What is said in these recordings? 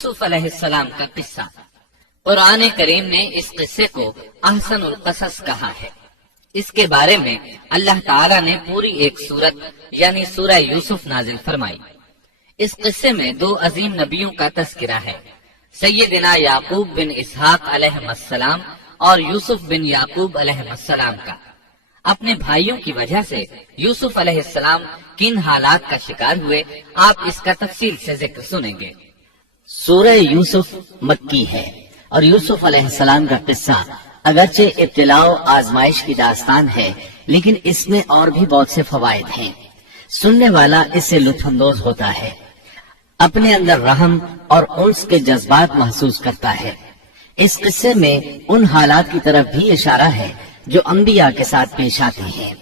یوسف علیہ السلام کا قصہ۔ قرآن کریم نے اس قصے کو احسن القصص کہا ہے۔ اس کے بارے میں اللہ تعالیٰ نے پوری ایک سورت یعنی سورہ یوسف نازل فرمائی۔ اس قصے میں دو عظیم نبیوں کا تذکرہ ہے، سیدنا یعقوب بن اسحاق علیہ السلام اور یوسف بن یعقوب علیہ السلام کا۔ اپنے بھائیوں کی وجہ سے یوسف علیہ السلام کن حالات کا شکار ہوئے، آپ اس کا تفصیل سے ذکر سنیں گے۔ سورہ یوسف مکی ہے اور یوسف علیہ السلام کا قصہ اگرچہ ابتلاء و آزمائش کی داستان ہے، لیکن اس میں اور بھی بہت سے فوائد ہیں۔ سننے والا اس سے لطف اندوز ہوتا ہے، اپنے اندر رحم اور انس کے جذبات محسوس کرتا ہے۔ اس قصے میں ان حالات کی طرف بھی اشارہ ہے جو انبیاء کے ساتھ پیش آتے ہیں۔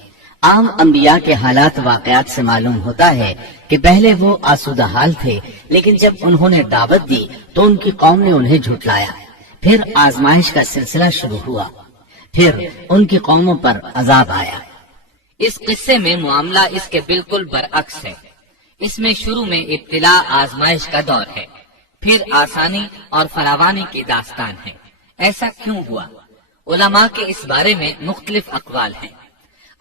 عام انبیاء کے حالات واقعات سے معلوم ہوتا ہے کہ پہلے وہ آسودہ حال تھے، لیکن جب انہوں نے دعوت دی تو ان کی قوم نے انہیں جھٹلایا، پھر آزمائش کا سلسلہ شروع ہوا، پھر ان کی قوموں پر عذاب آیا۔ اس قصے میں معاملہ اس کے بالکل برعکس ہے۔ اس میں شروع میں ابتلاء آزمائش کا دور ہے، پھر آسانی اور فراوانی کی داستان ہے۔ ایسا کیوں ہوا؟ علماء کے اس بارے میں مختلف اقوال ہیں۔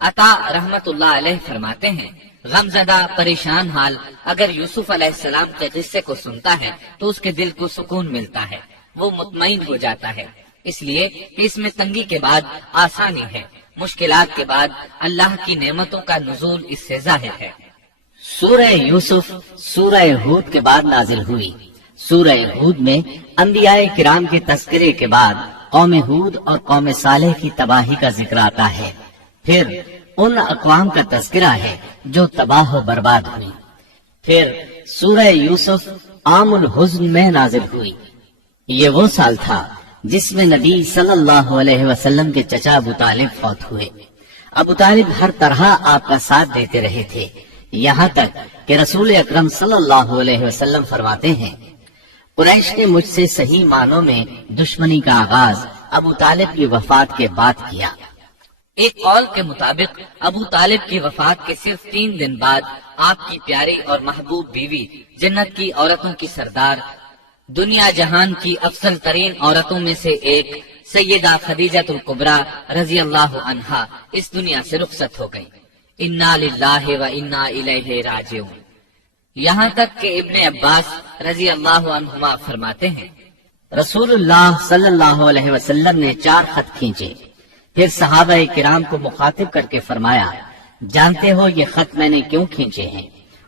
عطا رحمت اللہ علیہ فرماتے ہیں، غمزدہ پریشان حال اگر یوسف علیہ السلام کے قصے کو سنتا ہے تو اس کے دل کو سکون ملتا ہے، وہ مطمئن ہو جاتا ہے، اس لیے کہ اس میں تنگی کے بعد آسانی ہے، مشکلات کے بعد اللہ کی نعمتوں کا نزول اس سے ظاہر ہے۔ سورہ یوسف سورہ ہود کے بعد نازل ہوئی۔ سورہ ہود میں انبیاء کرام کے تذکرے کے بعد قوم ہود اور قوم صالح کی تباہی کا ذکر آتا ہے، پھر ان اقوام کا تذکرہ ہے جو تباہ و برباد ہوئی۔ پھر سورہ یوسف عام الحزن میں نازل ہوئی۔ یہ وہ سال تھا جس میں نبی صلی اللہ علیہ وسلم کے چچا ابو طالب فوت ہوئے۔ ابو طالب ہر طرح آپ کا ساتھ دیتے رہے تھے، یہاں تک کہ رسول اکرم صلی اللہ علیہ وسلم فرماتے ہیں، قریش نے مجھ سے صحیح معنوں میں دشمنی کا آغاز ابو طالب کی وفات کے بعد کیا۔ ایک قول کے مطابق ابو طالب کی وفات کے صرف 3 دن بعد آپ کی پیاری اور محبوب بیوی، جنت کی عورتوں کی سردار، دنیا جہان کی افضل ترین عورتوں میں سے ایک سیدہ خدیجہ الکبریٰ رضی اللہ عنہا اس دنیا سے رخصت ہو گئی۔ انا للہ و انا الیہ راجعون۔ یہاں تک کہ ابن عباس رضی اللہ عنہما فرماتے ہیں، رسول اللہ صلی اللہ علیہ وسلم نے 4 خط کھینچے، پھر صحابہ کرام کو مخاطب کر کے فرمایا، جانتے ہو یہ خط میں نے کیوں کھینچے ہیں؟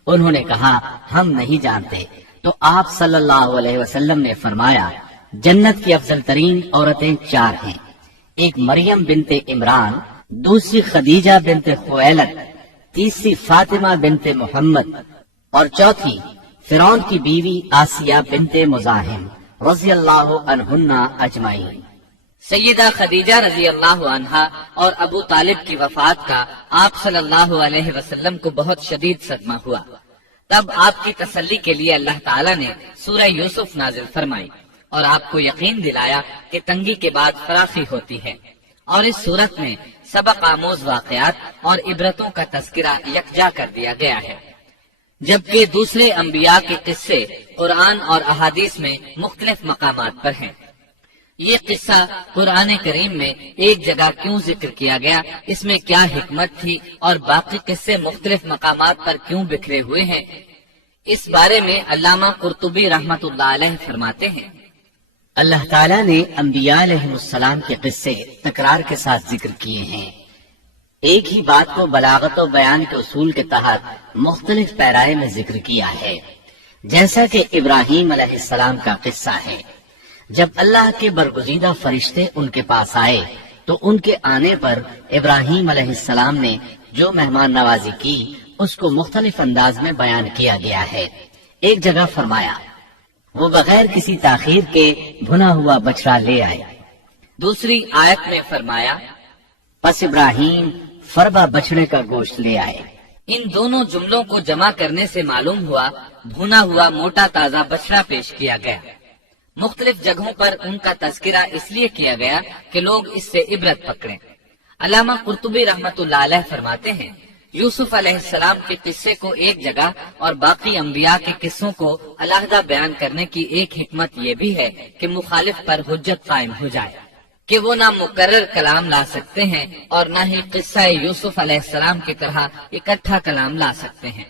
انہوں نے کہا، ہم نہیں جانتے۔ تو آپ صلی اللہ علیہ وسلم نے فرمایا، جنت کی افضل ترین عورتیں 4 ہیں، ایک مریم بنت عمران، دوسری خدیجہ بنت خویلد، تیسری فاطمہ بنت محمد، اور چوتھی فرعون کی بیوی آسیہ بنت مزاحم رضی اللہ عنہن اجمعین۔ سیدہ خدیجہ رضی اللہ عنہا اور ابو طالب کی وفات کا آپ صلی اللہ علیہ وسلم کو بہت شدید صدمہ ہوا۔ تب آپ کی تسلی کے لیے اللہ تعالیٰ نے سورہ یوسف نازل فرمائی اور آپ کو یقین دلایا کہ تنگی کے بعد فراخی ہوتی ہے، اور اس صورت میں سبق آموز واقعات اور عبرتوں کا تذکرہ یکجا کر دیا گیا ہے، جبکہ دوسرے انبیاء کے قصے قرآن اور احادیث میں مختلف مقامات پر ہیں۔ یہ قصہ قرآن کریم میں ایک جگہ کیوں ذکر کیا گیا، اس میں کیا حکمت تھی، اور باقی قصے مختلف مقامات پر کیوں بکھرے ہوئے ہیں، اس بارے میں علامہ قرطبی رحمت اللہ علیہ فرماتے ہیں، اللہ تعالیٰ نے انبیاء علیہ السلام کے قصے تکرار کے ساتھ ذکر کیے ہیں۔ ایک ہی بات کو بلاغت و بیان کے اصول کے تحت مختلف پیرائے میں ذکر کیا ہے، جیسا کہ ابراہیم علیہ السلام کا قصہ ہے۔ جب اللہ کے برگزیدہ فرشتے ان کے پاس آئے تو ان کے آنے پر ابراہیم علیہ السلام نے جو مہمان نوازی کی اس کو مختلف انداز میں بیان کیا گیا ہے۔ ایک جگہ فرمایا، وہ بغیر کسی تاخیر کے بھنا ہوا بچڑا لے آئے۔ دوسری آیت میں فرمایا، پس ابراہیم فربا بچڑے کا گوشت لے آئے۔ ان دونوں جملوں کو جمع کرنے سے معلوم ہوا بھنا ہوا موٹا تازہ بچڑا پیش کیا گیا۔ مختلف جگہوں پر ان کا تذکرہ اس لیے کیا گیا کہ لوگ اس سے عبرت پکڑیں۔ علامہ قرطبی رحمت اللہ علیہ فرماتے ہیں، یوسف علیہ السلام کے قصے کو ایک جگہ اور باقی انبیاء کے قصوں کو علیحدہ بیان کرنے کی ایک حکمت یہ بھی ہے کہ مخالف پر حجت قائم ہو جائے کہ وہ نہ مقرر کلام لا سکتے ہیں اور نہ ہی قصہ یوسف علیہ السلام کی طرح اکٹھا کلام لا سکتے ہیں۔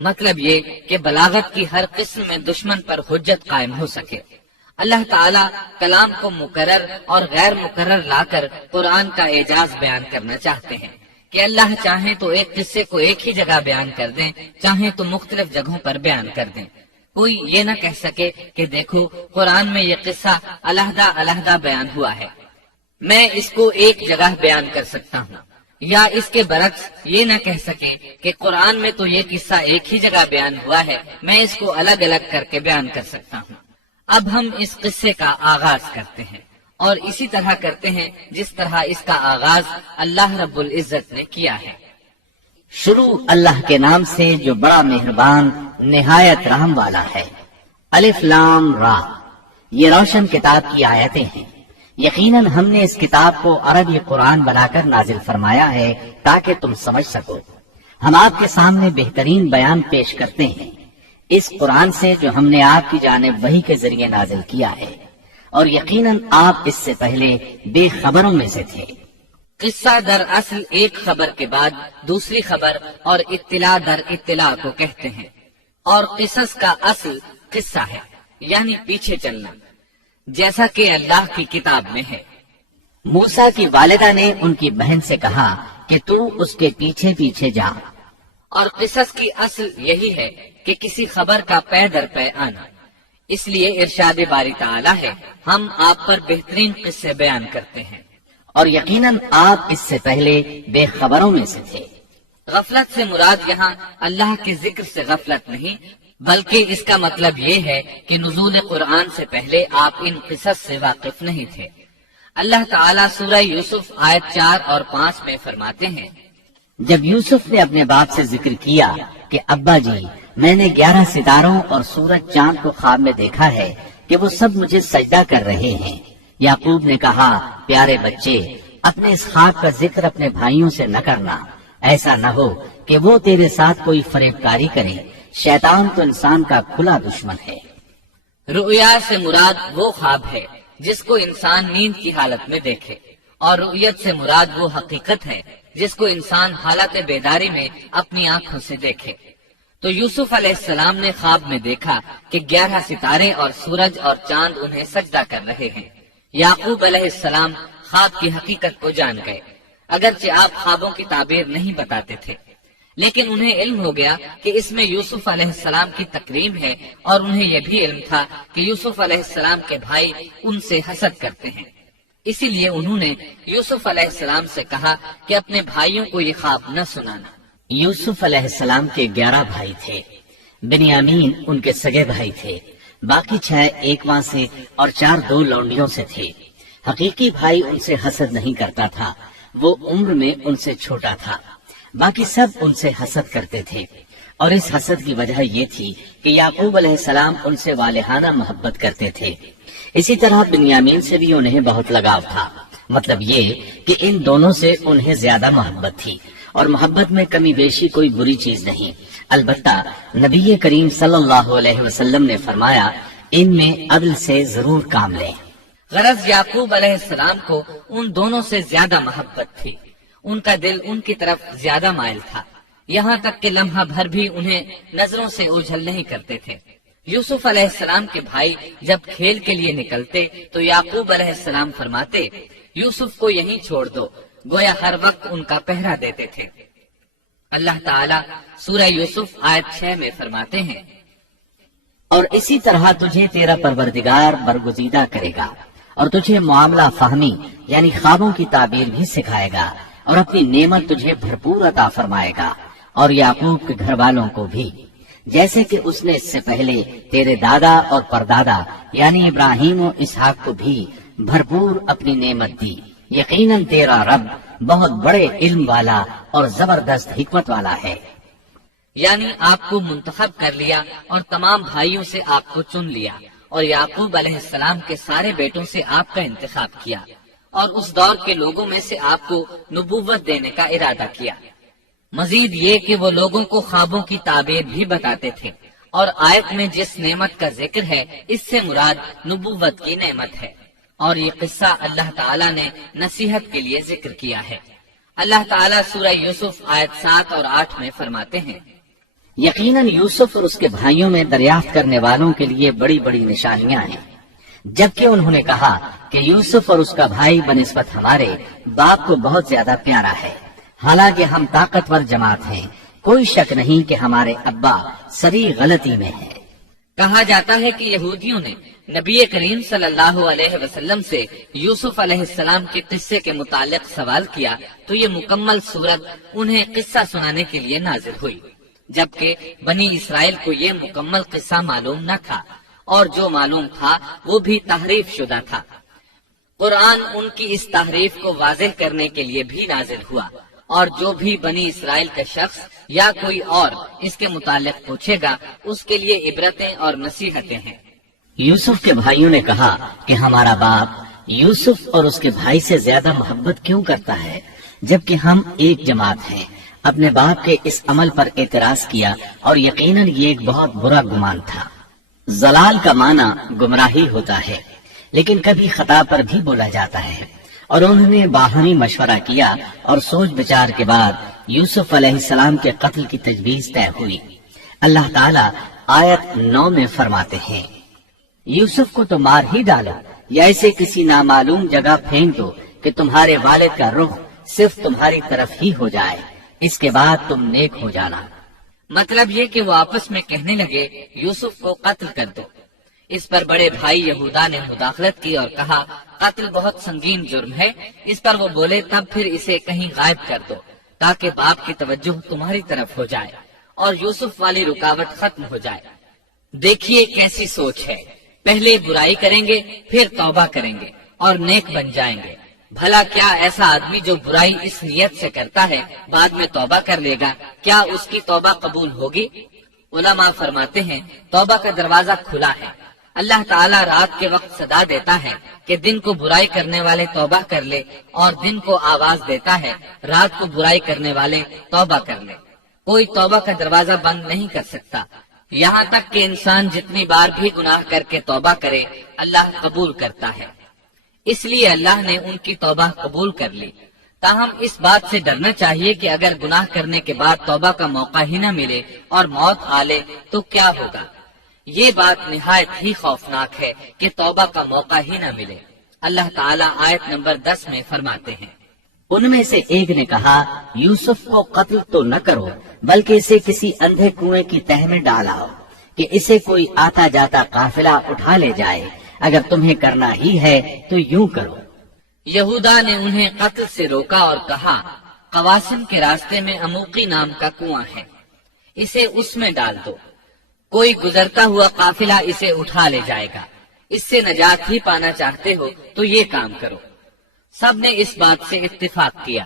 مطلب یہ کہ بلاغت کی ہر قسم میں دشمن پر حجت قائم ہو سکے۔ اللہ تعالیٰ کلام کو مقرر اور غیر مقرر لا کر قرآن کا اعجاز بیان کرنا چاہتے ہیں کہ اللہ چاہیں تو ایک قصے کو ایک ہی جگہ بیان کر دیں، چاہیں تو مختلف جگہوں پر بیان کر دیں۔ کوئی یہ نہ کہہ سکے کہ دیکھو قرآن میں یہ قصہ علیحدہ علیحدہ بیان ہوا ہے، میں اس کو ایک جگہ بیان کر سکتا ہوں، یا اس کے برعکس یہ نہ کہہ سکے کہ قرآن میں تو یہ قصہ ایک ہی جگہ بیان ہوا ہے، میں اس کو الگ الگ کر کے بیان کر سکتا ہوں۔ اب ہم اس قصے کا آغاز کرتے ہیں اور اسی طرح کرتے ہیں جس طرح اس کا آغاز اللہ رب العزت نے کیا ہے۔ شروع اللہ کے نام سے جو بڑا مہربان نہایت رحم والا ہے۔ الف لام را، یہ روشن کتاب کی آیتیں ہیں۔ یقیناً ہم نے اس کتاب کو عربی قرآن بنا کر نازل فرمایا ہے تاکہ تم سمجھ سکو۔ ہم آپ کے سامنے بہترین بیان پیش کرتے ہیں اس قرآن سے جو ہم نے آپ کی جانب وحی کے ذریعے نازل کیا ہے، اور یقیناً آپ اس سے پہلے بے خبروں میں سے تھے۔ قصہ در اصل ایک خبر کے بعد دوسری خبر اور اطلاع در اطلاع کو کہتے ہیں، اور قصص کا اصل قصہ ہے یعنی پیچھے چلنا، جیسا کہ اللہ کی کتاب میں ہے۔ موسیٰ کی والدہ نے ان کی بہن سے کہا کہ تو اس کے پیچھے پیچھے جا، اور قصص کی اصل یہی ہے کہ کسی خبر کا پے در پے آنا۔ اس لیے ارشاد باری تعالی ہے، ہم آپ پر بہترین قصے بیان کرتے ہیں، اور یقیناً آپ اس سے پہلے بے خبروں میں سے تھے۔ غفلت سے مراد یہاں اللہ کے ذکر سے غفلت نہیں، بلکہ اس کا مطلب یہ ہے کہ نزول قرآن سے پہلے آپ ان قصص سے واقف نہیں تھے۔ اللہ تعالیٰ سورہ یوسف آیت 4 اور 5 میں فرماتے ہیں، جب یوسف نے اپنے باپ سے ذکر کیا کہ ابا جی، میں نے 11 ستاروں اور سورج چاند کو خواب میں دیکھا ہے کہ وہ سب مجھے سجدہ کر رہے ہیں، یعقوب نے کہا، پیارے بچے، اپنے اس خواب کا ذکر اپنے بھائیوں سے نہ کرنا، ایسا نہ ہو کہ وہ تیرے ساتھ کوئی فریب کاری کرے، شیطان تو انسان کا کھلا دشمن ہے۔ رؤیا سے مراد وہ خواب ہے جس کو انسان نیند کی حالت میں دیکھے، اور رؤیت سے مراد وہ حقیقت ہے جس کو انسان حالت بیداری میں اپنی آنکھوں سے دیکھے۔ تو یوسف علیہ السلام نے خواب میں دیکھا کہ 11 ستارے اور سورج اور چاند انہیں سجدہ کر رہے ہیں۔ یعقوب علیہ السلام خواب کی حقیقت کو جان گئے، اگرچہ آپ خوابوں کی تعبیر نہیں بتاتے تھے، لیکن انہیں علم ہو گیا کہ اس میں یوسف علیہ السلام کی تکریم ہے، اور انہیں یہ بھی علم تھا کہ یوسف علیہ السلام کے بھائی ان سے حسد کرتے ہیں۔ اسی لیے انہوں نے یوسف علیہ السلام سے کہا کہ اپنے بھائیوں کو یہ خواب نہ سنانا۔ یوسف علیہ السلام کے 11 بھائی تھے، بنیامین ان کے سگے بھائی تھے، باقی 6 ایک ماں سے اور 4 2 لونڈیوں سے تھے۔ حقیقی بھائی ان سے حسد نہیں کرتا تھا، وہ عمر میں ان سے چھوٹا تھا، باقی سب ان سے حسد کرتے تھے، اور اس حسد کی وجہ یہ تھی کہ یعقوب علیہ السلام ان سے والہانہ محبت کرتے تھے۔ اسی طرح بنیامین سے بھی انہیں بہت لگاؤ تھا، مطلب یہ کہ ان دونوں سے انہیں زیادہ محبت تھی، اور محبت میں کمی بیشی کوئی بری چیز نہیں، البتہ نبی کریم صلی اللہ علیہ وسلم نے فرمایا، ان میں عدل سے ضرور کام لیں۔ غرض یعقوب علیہ السلام کو ان دونوں سے زیادہ محبت تھی، ان کا دل ان کی طرف زیادہ مائل تھا، یہاں تک کہ لمحہ بھر بھی انہیں نظروں سے اوجھل نہیں کرتے تھے۔ یوسف علیہ السلام کے بھائی جب کھیل کے لیے نکلتے تو یعقوب علیہ السلام فرماتے، یوسف کو یہیں چھوڑ دو، گویا ہر وقت ان کا پہرا دیتے تھے۔ اللہ تعالیٰ سورہ یوسف آیت 6 میں فرماتے ہیں، اور اسی طرح تجھے تیرا پروردگار برگزیدہ کرے گا، اور تجھے معاملہ فہمی یعنی خوابوں کی تعبیر بھی سکھائے گا، اور اپنی نعمت تجھے بھرپور عطا فرمائے گا، اور یعقوب کے گھر والوں کو بھی، جیسے کہ اس نے اس سے پہلے تیرے دادا اور پردادا یعنی ابراہیم و اسحاق کو بھی بھرپور اپنی نعمت دی۔ یقیناً تیرا رب بہت بڑے علم والا اور زبردست حکمت والا ہے۔ یعنی آپ کو منتخب کر لیا اور تمام بھائیوں سے آپ کو چن لیا، اور یعقوب علیہ السلام کے سارے بیٹوں سے آپ کا انتخاب کیا، اور اس دور کے لوگوں میں سے آپ کو نبوت دینے کا ارادہ کیا۔ مزید یہ کہ وہ لوگوں کو خوابوں کی تعبیر بھی بتاتے تھے، اور آیت میں جس نعمت کا ذکر ہے اس سے مراد نبوت کی نعمت ہے، اور یہ قصہ اللہ تعالیٰ نے نصیحت کے لیے ذکر کیا ہے۔ اللہ تعالیٰ سورہ یوسف آیت 7 اور 8 میں فرماتے ہیں، یقیناً یوسف اور اس کے بھائیوں میں دریافت کرنے والوں کے لیے بڑی بڑی نشانیاں ہیں، جبکہ انہوں نے کہا کہ یوسف اور اس کا بھائی بنسبت ہمارے باپ کو بہت زیادہ پیارا ہے، حالانکہ ہم طاقتور جماعت ہیں، کوئی شک نہیں کہ ہمارے ابا سری غلطی میں ہے۔ کہا جاتا ہے کہ یہودیوں نے نبی کریم صلی اللہ علیہ وسلم سے یوسف علیہ السلام کے قصے کے متعلق سوال کیا تو یہ مکمل صورت انہیں قصہ سنانے کے لیے نازل ہوئی، جبکہ بنی اسرائیل کو یہ مکمل قصہ معلوم نہ تھا، اور جو معلوم تھا وہ بھی تحریف شدہ تھا۔ قرآن ان کی اس تحریف کو واضح کرنے کے لیے بھی نازل ہوا، اور جو بھی بنی اسرائیل کا شخص یا کوئی اور اس کے متعلق پوچھے گا اس کے لیے عبرتیں اور نصیحتیں ہیں۔ یوسف کے بھائیوں نے کہا کہ ہمارا باپ یوسف اور اس کے بھائی سے زیادہ محبت کیوں کرتا ہے، جبکہ ہم ایک جماعت ہیں۔ اپنے باپ کے اس عمل پر اعتراض کیا، اور یقیناً یہ ایک بہت برا گمان تھا۔ زلال کا معنی گمراہی ہوتا ہے، لیکن کبھی خطا پر بھی بولا جاتا ہے، اور انہوں نے باہمی مشورہ کیا اور سوچ بچار کے بعد یوسف علیہ السلام کے قتل کی تجویز طے ہوئی۔ اللہ تعالیٰ آیت 9 میں فرماتے ہیں، یوسف کو تو مار ہی ڈالو یا اسے کسی نامعلوم جگہ پھینک دو کہ تمہارے والد کا رخ صرف تمہاری طرف ہی ہو جائے، اس کے بعد تم نیک ہو جانا۔ مطلب یہ کہ وہ آپس میں کہنے لگے یوسف کو قتل کر دو۔ اس پر بڑے بھائی یہودا نے مداخلت کی اور کہا قتل بہت سنگین جرم ہے، اس پر وہ بولے تب پھر اسے کہیں غائب کر دو تاکہ باپ کی توجہ تمہاری طرف ہو جائے اور یوسف والی رکاوٹ ختم ہو جائے۔ دیکھیے کیسی سوچ ہے، پہلے برائی کریں گے پھر توبہ کریں گے اور نیک بن جائیں گے۔ بھلا کیا ایسا آدمی جو برائی اس نیت سے کرتا ہے بعد میں توبہ کر لے گا، کیا اس کی توبہ قبول ہوگی؟ علماء فرماتے ہیں توبہ کا دروازہ کھلا ہے۔ اللہ تعالیٰ رات کے وقت صدا دیتا ہے کہ دن کو برائی کرنے والے توبہ کر لے، اور دن کو آواز دیتا ہے رات کو برائی کرنے والے توبہ کر لے۔ کوئی توبہ کا دروازہ بند نہیں کر سکتا، یہاں تک کہ انسان جتنی بار بھی گناہ کر کے توبہ کرے اللہ قبول کرتا ہے۔ اس لیے اللہ نے ان کی توبہ قبول کر لی۔ تاہم اس بات سے ڈرنا چاہیے کہ اگر گناہ کرنے کے بعد توبہ کا موقع ہی نہ ملے اور موت آ لے تو کیا ہوگا؟ یہ بات نہایت ہی خوفناک ہے کہ توبہ کا موقع ہی نہ ملے۔ اللہ تعالیٰ آیت نمبر 10 میں فرماتے ہیں، ان میں سے ایک نے کہا یوسف کو قتل تو نہ کرو بلکہ اسے کسی اندھے کنویں کی تہ میں ڈالاؤ کہ اسے کوئی آتا جاتا قافلہ اٹھا لے جائے، اگر تمہیں کرنا ہی ہے تو یوں کرو۔ یہودا نے انہیں قتل سے روکا اور کہا قواسم کے راستے میں عموقی نام کا کنواں ہے، اسے اس میں ڈال دو، کوئی گزرتا ہوا قافلہ اسے اٹھا لے جائے گا، اس سے نجات ہی پانا چاہتے ہو تو یہ کام کرو۔ سب نے اس بات سے اتفاق کیا۔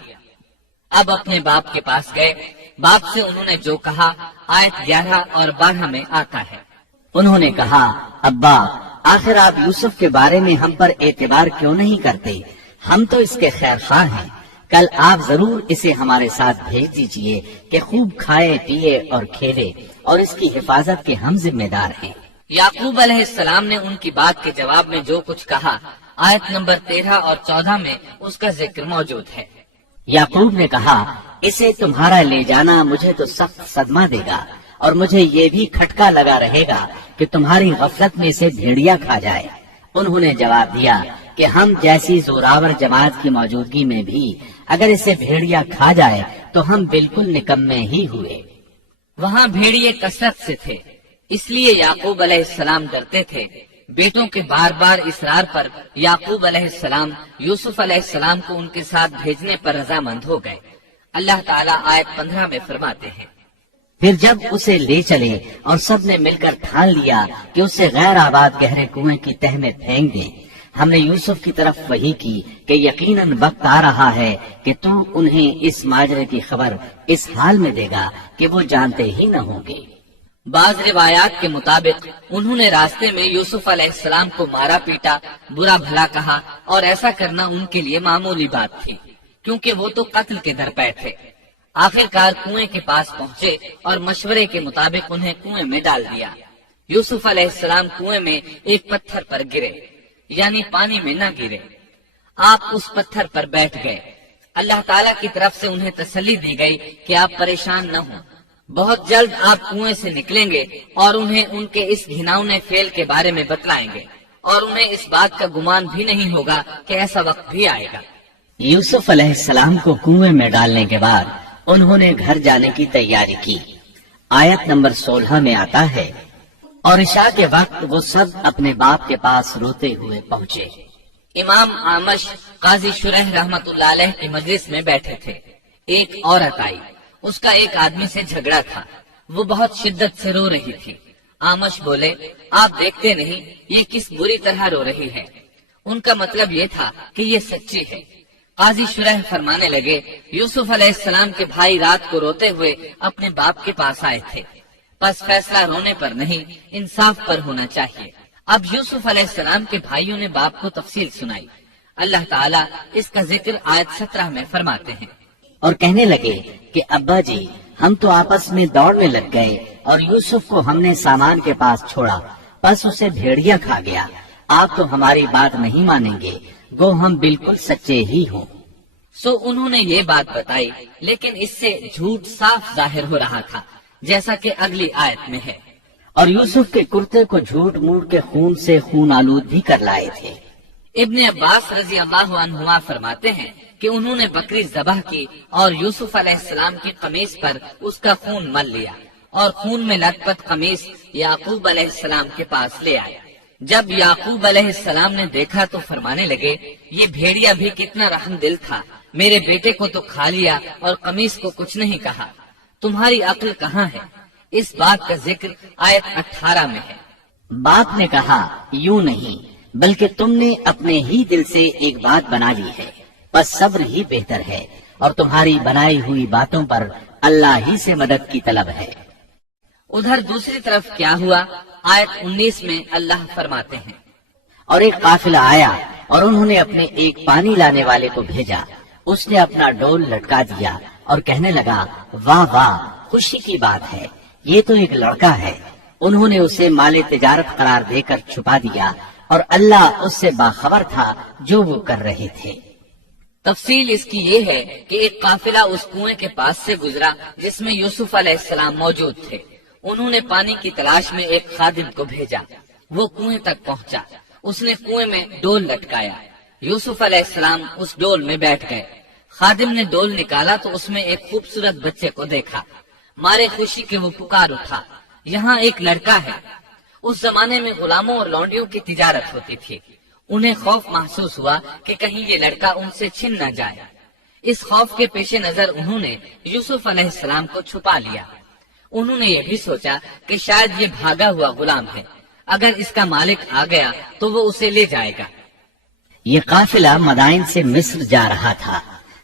اب اپنے باپ کے پاس گئے، باپ سے انہوں نے جو کہا آیت 11 اور 12 میں آتا ہے، انہوں نے کہا ابا آخر آپ یوسف کے بارے میں ہم پر اعتبار کیوں نہیں کرتے؟ ہم تو اس کے خیر خواہ ہیں، کل آپ ضرور اسے ہمارے ساتھ بھیج دیجئے کہ خوب کھائے پیے اور کھیلے، اور اس کی حفاظت کے ہم ذمہ دار ہیں۔ یعقوب علیہ السلام نے ان کی بات کے جواب میں جو کچھ کہا آیت نمبر 13 اور 14 میں اس کا ذکر موجود ہے۔ یعقوب نے کہا اسے تمہارا لے جانا مجھے تو سخت صدمہ دے گا، اور مجھے یہ بھی کھٹکا لگا رہے گا کہ تمہاری غفلت میں اسے بھیڑیا کھا جائے۔ انہوں نے جواب دیا کہ ہم جیسی زوراور جماعت کی موجودگی میں بھی اگر اسے بھیڑیا کھا جائے تو ہم بالکل نکمے ہی ہوئے۔ وہاں بھیڑیے کثرت سے تھے، اس لیے یعقوب علیہ السلام ڈرتے تھے۔ بیٹوں کے بار بار اصرار پر یعقوب علیہ السلام یوسف علیہ السلام کو ان کے ساتھ بھیجنے پر رضامند ہو گئے۔ اللہ تعالیٰ آیت 15 میں فرماتے ہیں، پھر جب اسے لے چلے اور سب نے مل کر ٹھان لیا کہ اسے غیر آباد گہرے کنویں کی تہ میں پھینک دیں، ہم نے یوسف کی طرف وحی کی کہ یقیناً وقت آ رہا ہے کہ تو انہیں اس ماجرے کی خبر اس حال میں دے گا کہ وہ جانتے ہی نہ ہوں گے۔ بعض روایات کے مطابق انہوں نے راستے میں یوسف علیہ السلام کو مارا پیٹا، برا بھلا کہا، اور ایسا کرنا ان کے لیے معمولی بات تھی کیونکہ وہ تو قتل کے درپے تھے۔ آخر کار کنویں کے پاس پہنچے اور مشورے کے مطابق انہیں کنویں میں ڈال دیا۔ یوسف علیہ السلام کنویں میں ایک پتھر پر گرے، یعنی پانی میں نہ گرے۔ آپ اس پتھر پر بیٹھ گئے۔ اللہ تعالیٰ کی طرف سے انہیں تسلی دی گئی کہ آپ پریشان نہ ہوں، بہت جلد آپ کنویں سے نکلیں گے اور انہیں ان کے اس گھناؤنے فعل کے بارے میں بتلائیں گے، اور انہیں اس بات کا گمان بھی نہیں ہوگا کہ ایسا وقت بھی آئے گا۔ یوسف علیہ السلام کو کنویں میں ڈالنے کے بعد انہوں نے گھر جانے کی تیاری کی۔ آیت نمبر 16 میں آتا ہے، اور عشاء کے وقت وہ سب اپنے باپ کے پاس روتے ہوئے پہنچے۔ امام آمش قاضی شرح رحمت اللہ علیہ کی مجلس میں بیٹھے تھے۔ ایک عورت آئی، اس کا ایک آدمی سے جھگڑا تھا، وہ بہت شدت سے رو رہی تھی۔ آمش بولے، آپ دیکھتے نہیں یہ کس بری طرح رو رہی ہے؟ ان کا مطلب یہ تھا کہ یہ سچی ہے۔ قاضی شرح فرمانے لگے، یوسف علیہ السلام کے بھائی رات کو روتے ہوئے اپنے باپ کے پاس آئے تھے، بس فیصلہ رونے پر نہیں انصاف پر ہونا چاہیے۔ اب یوسف علیہ السلام کے بھائیوں نے باپ کو تفصیل سنائی۔ اللہ تعالیٰ اس کا ذکر آیت 17 میں فرماتے ہیں، اور کہنے لگے کہ ابا جی ہم تو آپس میں دوڑنے لگ گئے اور یوسف کو ہم نے سامان کے پاس چھوڑا، بس اسے بھیڑیا کھا گیا۔ آپ تو ہماری بات نہیں مانیں گے، گو ہم بالکل سچے ہی ہوں۔ سو انہوں نے یہ بات بتائی، لیکن اس سے جھوٹ صاف ظاہر ہو رہا تھا، جیسا کہ اگلی آیت میں ہے۔ اور یوسف کے کرتے کو جھوٹ موڑ کے خون سے خون آلود بھی کر لائے تھے۔ ابن عباس رضی اللہ عنہما فرماتے ہیں کہ انہوں نے بکری ذبح کی اور یوسف علیہ السلام کی قمیص پر اس کا خون مل لیا اور خون میں لت پت قمیص یعقوب علیہ السلام کے پاس لے آئے۔ جب یعقوب علیہ السلام نے دیکھا تو فرمانے لگے، یہ بھیڑیا بھی کتنا رحم دل تھا، میرے بیٹے کو تو کھا لیا اور قمیص کو کچھ نہیں کہا، تمہاری عقل کہاں ہے؟ اس بات کا ذکر آیت 18 میں ہے۔ باپ نے کہا، یوں نہیں، بلکہ تم نے اپنے ہی دل سے ایک بات بنا لی ہے، بس صبر ہی بہتر ہے، اور تمہاری بنائی ہوئی باتوں پر اللہ ہی سے مدد کی طلب ہے۔ ادھر دوسری طرف کیا ہوا؟ آیت 19 میں اللہ فرماتے ہیں، اور ایک قافلہ آیا اور انہوں نے اپنے ایک پانی لانے والے کو بھیجا، اس نے اپنا ڈول لٹکا دیا اور کہنے لگا، واہ واہ، خوشی کی بات ہے، یہ تو ایک لڑکا ہے۔ انہوں نے اسے مال تجارت قرار دے کر چھپا دیا، اور اللہ اس سے باخبر تھا جو وہ کر رہے تھے۔ تفصیل اس کی یہ ہے کہ ایک قافلہ اس کنویں کے پاس سے گزرا جس میں یوسف علیہ السلام موجود تھے۔ انہوں نے پانی کی تلاش میں ایک خادم کو بھیجا، وہ کنویں تک پہنچا، اس نے کنویں میں ڈول لٹکایا، یوسف علیہ السلام اس ڈول میں بیٹھ گئے۔ خادم نے ڈول نکالا تو اس میں ایک خوبصورت بچے کو دیکھا، مارے خوشی کے وہ پکار اٹھا، یہاں ایک لڑکا ہے۔ اس زمانے میں غلاموں اور لونڈیوں کی تجارت ہوتی تھی، انہیں خوف محسوس ہوا کہ کہیں یہ لڑکا ان سے چھن نہ جائے۔ اس خوف کے پیش نظر انہوں نے یوسف علیہ السلام کو چھپا لیا۔ انہوں نے یہ بھی سوچا کہ شاید یہ بھاگا ہوا غلام ہے، اگر اس کا مالک آ گیا تو وہ اسے لے جائے گا۔ یہ قافلہ مدائن سے مصر جا رہا تھا۔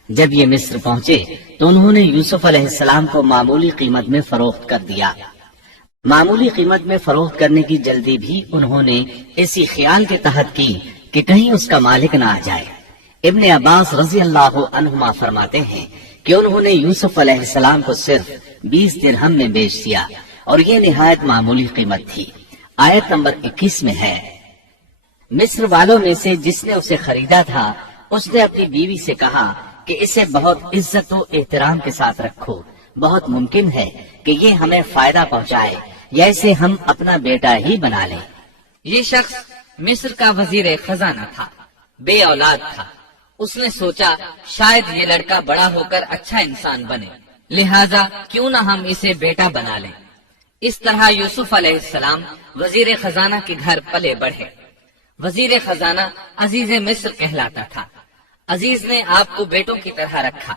جب یہ مصر پہنچے تو انہوں نے یوسف علیہ السلام کو معمولی قیمت میں فروخت کر دیا۔ معمولی قیمت میں فروخت کرنے کی جلدی بھی انہوں نے اسی خیال کے تحت کی کہ کہیں اس کا مالک نہ آ جائے۔ ابن عباس رضی اللہ عنہما فرماتے ہیں کہ انہوں نے یوسف علیہ السلام کو صرف 20 درہم میں بیچ دیا، اور یہ نہایت معمولی قیمت تھی۔ آیت نمبر 21 میں ہے، مصر والوں میں سے جس نے اسے خریدا تھا اس نے اپنی بیوی سے کہا کہ اسے بہت عزت و احترام کے ساتھ رکھو، بہت ممکن ہے کہ یہ ہمیں فائدہ پہنچائے یا اسے ہم اپنا بیٹا ہی بنا لیں۔ یہ شخص مصر کا وزیر خزانہ تھا، بے اولاد تھا۔ اس نے سوچا شاید یہ لڑکا بڑا ہو کر اچھا انسان بنے، لہذا کیوں نہ ہم اسے بیٹا بنا لیں۔ اس طرح یوسف علیہ السلام وزیر خزانہ کے گھر پلے بڑھے۔ وزیر خزانہ عزیز مصر کہلاتا تھا۔ عزیز نے آپ کو بیٹوں کی طرح رکھا۔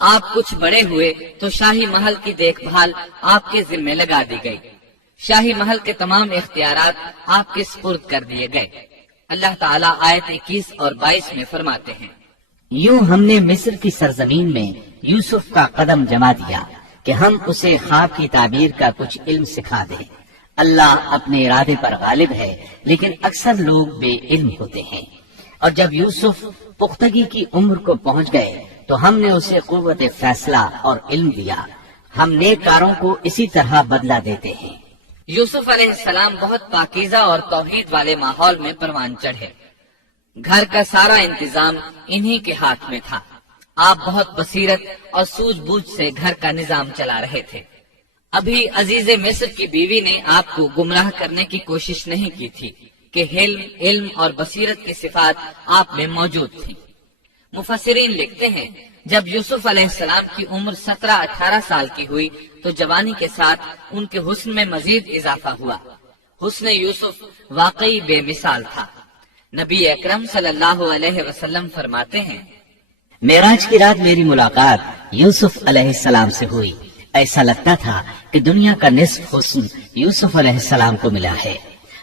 آپ کچھ بڑے ہوئے تو شاہی محل کی دیکھ بھال آپ کے ذمہ لگا دی گئی، شاہی محل کے تمام اختیارات آپ کے سپرد کر دیے گئے۔ اللہ تعالیٰ آیت 21 اور 22 میں فرماتے ہیں، یوں ہم نے مصر کی سرزمین میں یوسف کا قدم جما دیا کہ ہم اسے خواب کی تعبیر کا کچھ علم سکھا دیں۔ اللہ اپنے ارادے پر غالب ہے، لیکن اکثر لوگ بے علم ہوتے ہیں۔ اور جب یوسف پختگی کی عمر کو پہنچ گئے تو ہم نے اسے قوت فیصلہ اور علم دیا. ہم نیک کاروں کو اسی طرح بدلہ دیتے ہیں. یوسف علیہ السلام بہت پاکیزہ اور توحید والے ماحول میں پروان چڑھے. گھر کا سارا انتظام انہی کے ہاتھ میں تھا. آپ بہت بصیرت اور سوجھ بوجھ سے گھر کا نظام چلا رہے تھے. ابھی عزیز مصر کی بیوی نے آپ کو گمراہ کرنے کی کوشش نہیں کی تھی کہ علم اور بصیرت کی صفات آپ میں موجود تھی. مفسرین لکھتے ہیں جب یوسف علیہ السلام کی عمر 17-18 سال کی ہوئی تو جوانی کے ساتھ ان کے حسن میں مزید اضافہ ہوا. حسن یوسف واقعی بے مثال تھا. نبی اکرم صلی اللہ علیہ وسلم فرماتے ہیں معراج کی رات میری ملاقات یوسف علیہ السلام سے ہوئی. ایسا لگتا تھا کہ دنیا کا نصف حسن یوسف علیہ السلام کو ملا ہے.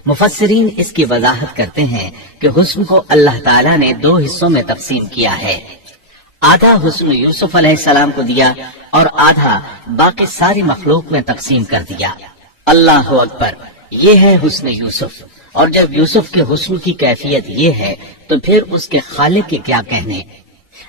مفسرین اس کی وضاحت کرتے ہیں کہ حسن کو اللہ تعالیٰ نے 2 حصوں میں تقسیم کیا ہے. آدھا حسن یوسف علیہ السلام کو دیا اور آدھا باقی ساری مخلوق میں تقسیم کر دیا. اللہ اکبر، یہ ہے حسن یوسف. اور جب یوسف کے حسن کی کیفیت یہ ہے تو پھر اس کے خالق کے کیا کہنے.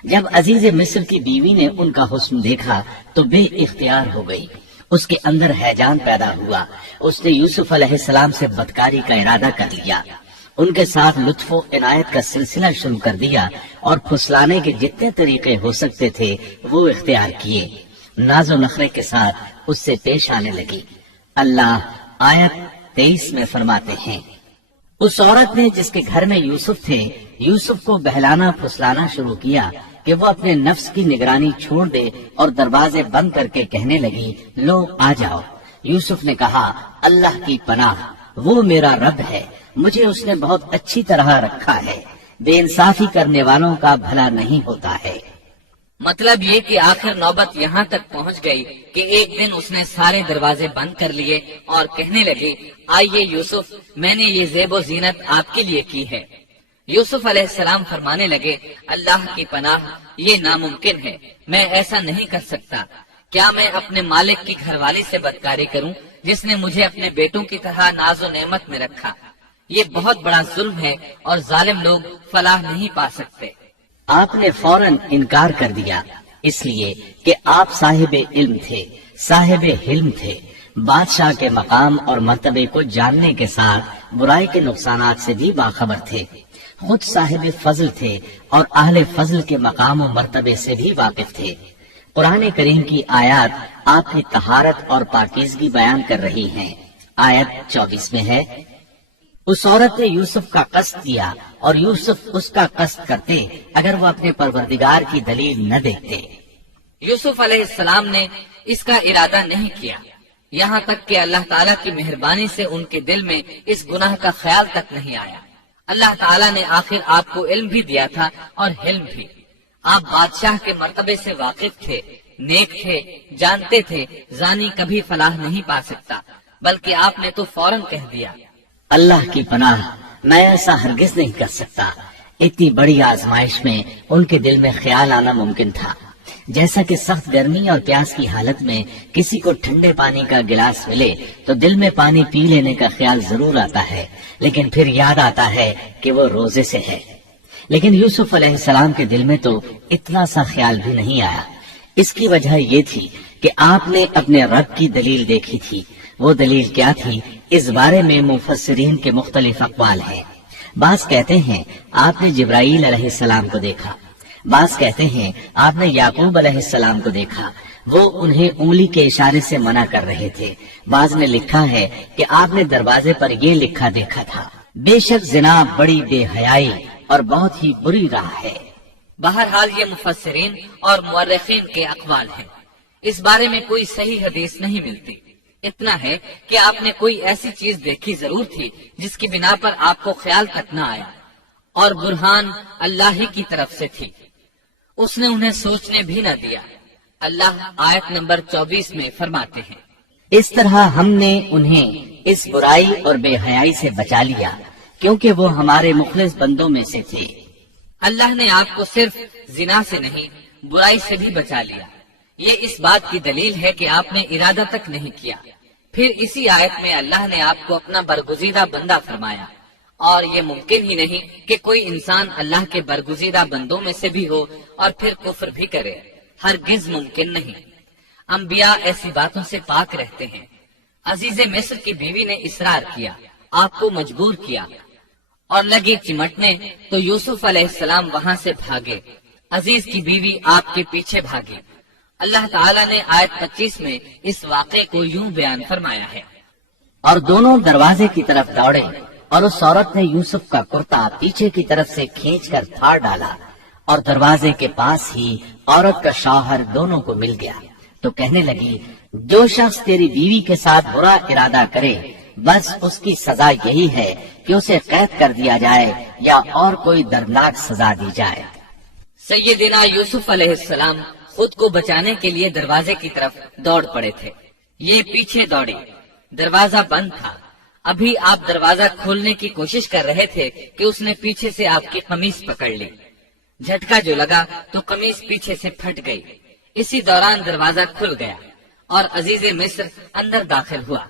جب عزیز مصر کی بیوی نے ان کا حسن دیکھا تو بے اختیار ہو گئی. اس کے اندر ہیجان پیدا ہوا. اس نے یوسف علیہ السلام سے بدکاری کا ارادہ کر لیا. ان کے ساتھ لطف و عنایت کا سلسلہ شروع کر دیا اور پھسلانے کے جتنے طریقے ہو سکتے تھے وہ اختیار کیے. ناز و نخرے کے ساتھ اس سے پیش آنے لگی. اللہ آیت 23 میں فرماتے ہیں اس عورت نے جس کے گھر میں یوسف تھے یوسف کو بہلانا پھسلانا شروع کیا کہ وہ اپنے نفس کی نگرانی چھوڑ دے اور دروازے بند کر کے کہنے لگی لو آ جاؤ. یوسف نے کہا اللہ کی پناہ، وہ میرا رب ہے، مجھے اس نے بہت اچھی طرح رکھا ہے. بے انصافی کرنے والوں کا بھلا نہیں ہوتا ہے. مطلب یہ کہ آخر نوبت یہاں تک پہنچ گئی کہ ایک دن اس نے سارے دروازے بند کر لیے اور کہنے لگی آئیے یوسف، میں نے یہ زیب و زینت آپ کے لیے کی ہے. یوسف علیہ السلام فرمانے لگے اللہ کی پناہ، یہ ناممکن ہے، میں ایسا نہیں کر سکتا. کیا میں اپنے مالک کی گھر والی سے بدکاری کروں جس نے مجھے اپنے بیٹوں کی طرح ناز و نعمت میں رکھا؟ یہ بہت بڑا ظلم ہے اور ظالم لوگ فلاح نہیں پا سکتے. آپ نے فوراً انکار کر دیا اس لیے کہ آپ صاحب علم تھے، صاحب حلم تھے، بادشاہ کے مقام اور مرتبے کو جاننے کے ساتھ برائی کے نقصانات سے بھی باخبر تھے. خود صاحب فضل تھے اور اہل فضل کے مقام و مرتبے سے بھی واقف تھے. قرآن کریم کی آیات آپ کی طہارت اور پاکیزگی بیان کر رہی ہیں. آیت 24 میں ہے اس عورت نے یوسف کا قصد کیا اور یوسف اس کا قصد کرتے اگر وہ اپنے پروردگار کی دلیل نہ دیکھتے. یوسف علیہ السلام نے اس کا ارادہ نہیں کیا، یہاں تک کہ اللہ تعالیٰ کی مہربانی سے ان کے دل میں اس گناہ کا خیال تک نہیں آیا. اللہ تعالیٰ نے آخر آپ کو علم بھی دیا تھا اور حلم بھی. آپ بادشاہ کے مرتبے سے واقف تھے، نیک تھے، جانتے تھے زانی کبھی فلاح نہیں پا سکتا، بلکہ آپ نے تو فوراً کہہ دیا اللہ کی پناہ، میں ایسا ہرگز نہیں کر سکتا. اتنی بڑی آزمائش میں ان کے دل میں خیال آنا ممکن تھا. جیسا کہ سخت گرمی اور پیاس کی حالت میں کسی کو ٹھنڈے پانی کا گلاس ملے تو دل میں پانی پی لینے کا خیال ضرور آتا ہے، لیکن پھر یاد آتا ہے کہ وہ روزے سے ہے. لیکن یوسف علیہ السلام کے دل میں تو اتنا سا خیال بھی نہیں آیا. اس کی وجہ یہ تھی کہ آپ نے اپنے رب کی دلیل دیکھی تھی. وہ دلیل کیا تھی اس بارے میں مفسرین کے مختلف اقوال ہیں. بعض کہتے ہیں آپ نے جبرائیل علیہ السلام کو دیکھا، بعض کہتے ہیں آپ نے یعقوب علیہ السلام کو دیکھا، وہ انہیں انگلی کے اشارے سے منع کر رہے تھے. بعض نے لکھا ہے کہ آپ نے دروازے پر یہ لکھا دیکھا تھا بے شک زنا بڑی بے حیائی اور بہت ہی بری راہ ہے. بہرحال یہ مفسرین اور مورخین کے اقوال ہیں. اس بارے میں کوئی صحیح حدیث نہیں ملتی. اتنا ہے کہ آپ نے کوئی ایسی چیز دیکھی ضرور تھی جس کی بنا پر آپ کو خیال تک نہ آیا، اور برہان اللہ ہی کی طرف سے تھی. اس نے انہیں سوچنے بھی نہ دیا. اللہ آیت نمبر 24 میں فرماتے ہیں اس طرح ہم نے انہیں اس برائی اور بے حیائی سے بچا لیا کیونکہ وہ ہمارے مخلص بندوں میں سے تھے. اللہ نے آپ کو صرف زنا سے نہیں برائی سے بھی بچا لیا. یہ اس بات کی دلیل ہے کہ آپ نے ارادہ تک نہیں کیا. پھر اسی آیت میں اللہ نے آپ کو اپنا برگزیدہ بندہ فرمایا اور یہ ممکن ہی نہیں کہ کوئی انسان اللہ کے برگزیدہ بندوں میں سے بھی ہو اور پھر کفر بھی کرے، ہرگز ممکن نہیں۔ انبیاء ایسی باتوں سے پاک رہتے ہیں۔ عزیز مصر کی بیوی نے اصرار کیا، آپ کو مجبور کیا اور لگی چمٹنے تو یوسف علیہ السلام وہاں سے بھاگے۔ عزیز کی بیوی آپ کے پیچھے بھاگی۔ اللہ تعالیٰ نے آیت 25 میں اس واقعے کو یوں بیان فرمایا ہے، اور دونوں دروازے کی طرف دوڑے اور اس عورت نے یوسف کا کرتا پیچھے کی طرف سے کھینچ کر پھاڑ ڈالا اور دروازے کے پاس ہی عورت کا شوہر دونوں کو مل گیا تو کہنے لگی، جو شخص تیری بیوی کے ساتھ برا ارادہ کرے بس اس کی سزا یہی ہے کہ اسے قید کر دیا جائے یا اور کوئی دردناک سزا دی جائے۔ سیدنا یوسف علیہ السلام خود کو بچانے کے لیے دروازے کی طرف دوڑ پڑے تھے، یہ پیچھے دوڑی، دروازہ بند تھا۔ ابھی آپ دروازہ کھولنے کی کوشش کر رہے تھے کہ اس نے پیچھے سے آپ کی قمیص پکڑ لی، جھٹکا جو لگا تو قمیص پیچھے سے پھٹ گئی۔ اسی دوران دروازہ کھل گیا اور عزیز مصر اندر داخل ہوا۔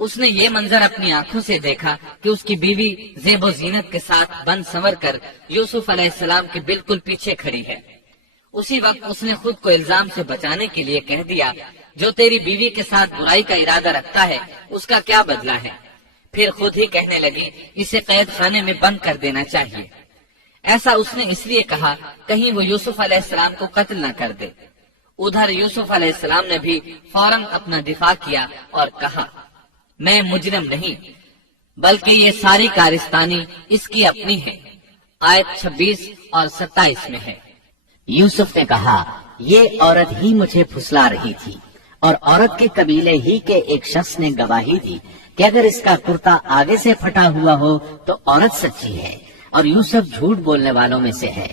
اس نے یہ منظر اپنی آنکھوں سے دیکھا کہ اس کی بیوی زیب و زینت کے ساتھ بن سنور کر یوسف علیہ السلام کے بالکل پیچھے کھڑی ہے۔ اسی وقت اس نے خود کو الزام سے بچانے کے لیے کہہ دیا، جو تیری بیوی کے ساتھ برائی کا ارادہ رکھتا ہے اس کا کیا بدلہ ہے؟ پھر خود ہی کہنے لگی، اسے قید خانے میں بند کر دینا چاہیے۔ ایسا اس نے اس لیے کہا کہیں وہ یوسف علیہ السلام کو قتل نہ کر دے۔ ادھر یوسف علیہ السلام نے بھی فوراً اپنا دفاع کیا اور کہا، میں مجرم نہیں بلکہ یہ ساری کارستانی اس کی اپنی ہے۔ آیت 26 اور 27 میں ہے۔ یوسف نے کہا، یہ عورت ہی مجھے پھسلا رہی تھی، اور عورت کے قبیلے ہی کے ایک شخص نے گواہی دی کہ اگر اس کا کرتا آگے سے پھٹا ہوا ہو تو عورت سچی ہے اور یوسف جھوٹ بولنے والوں میں سے ہے،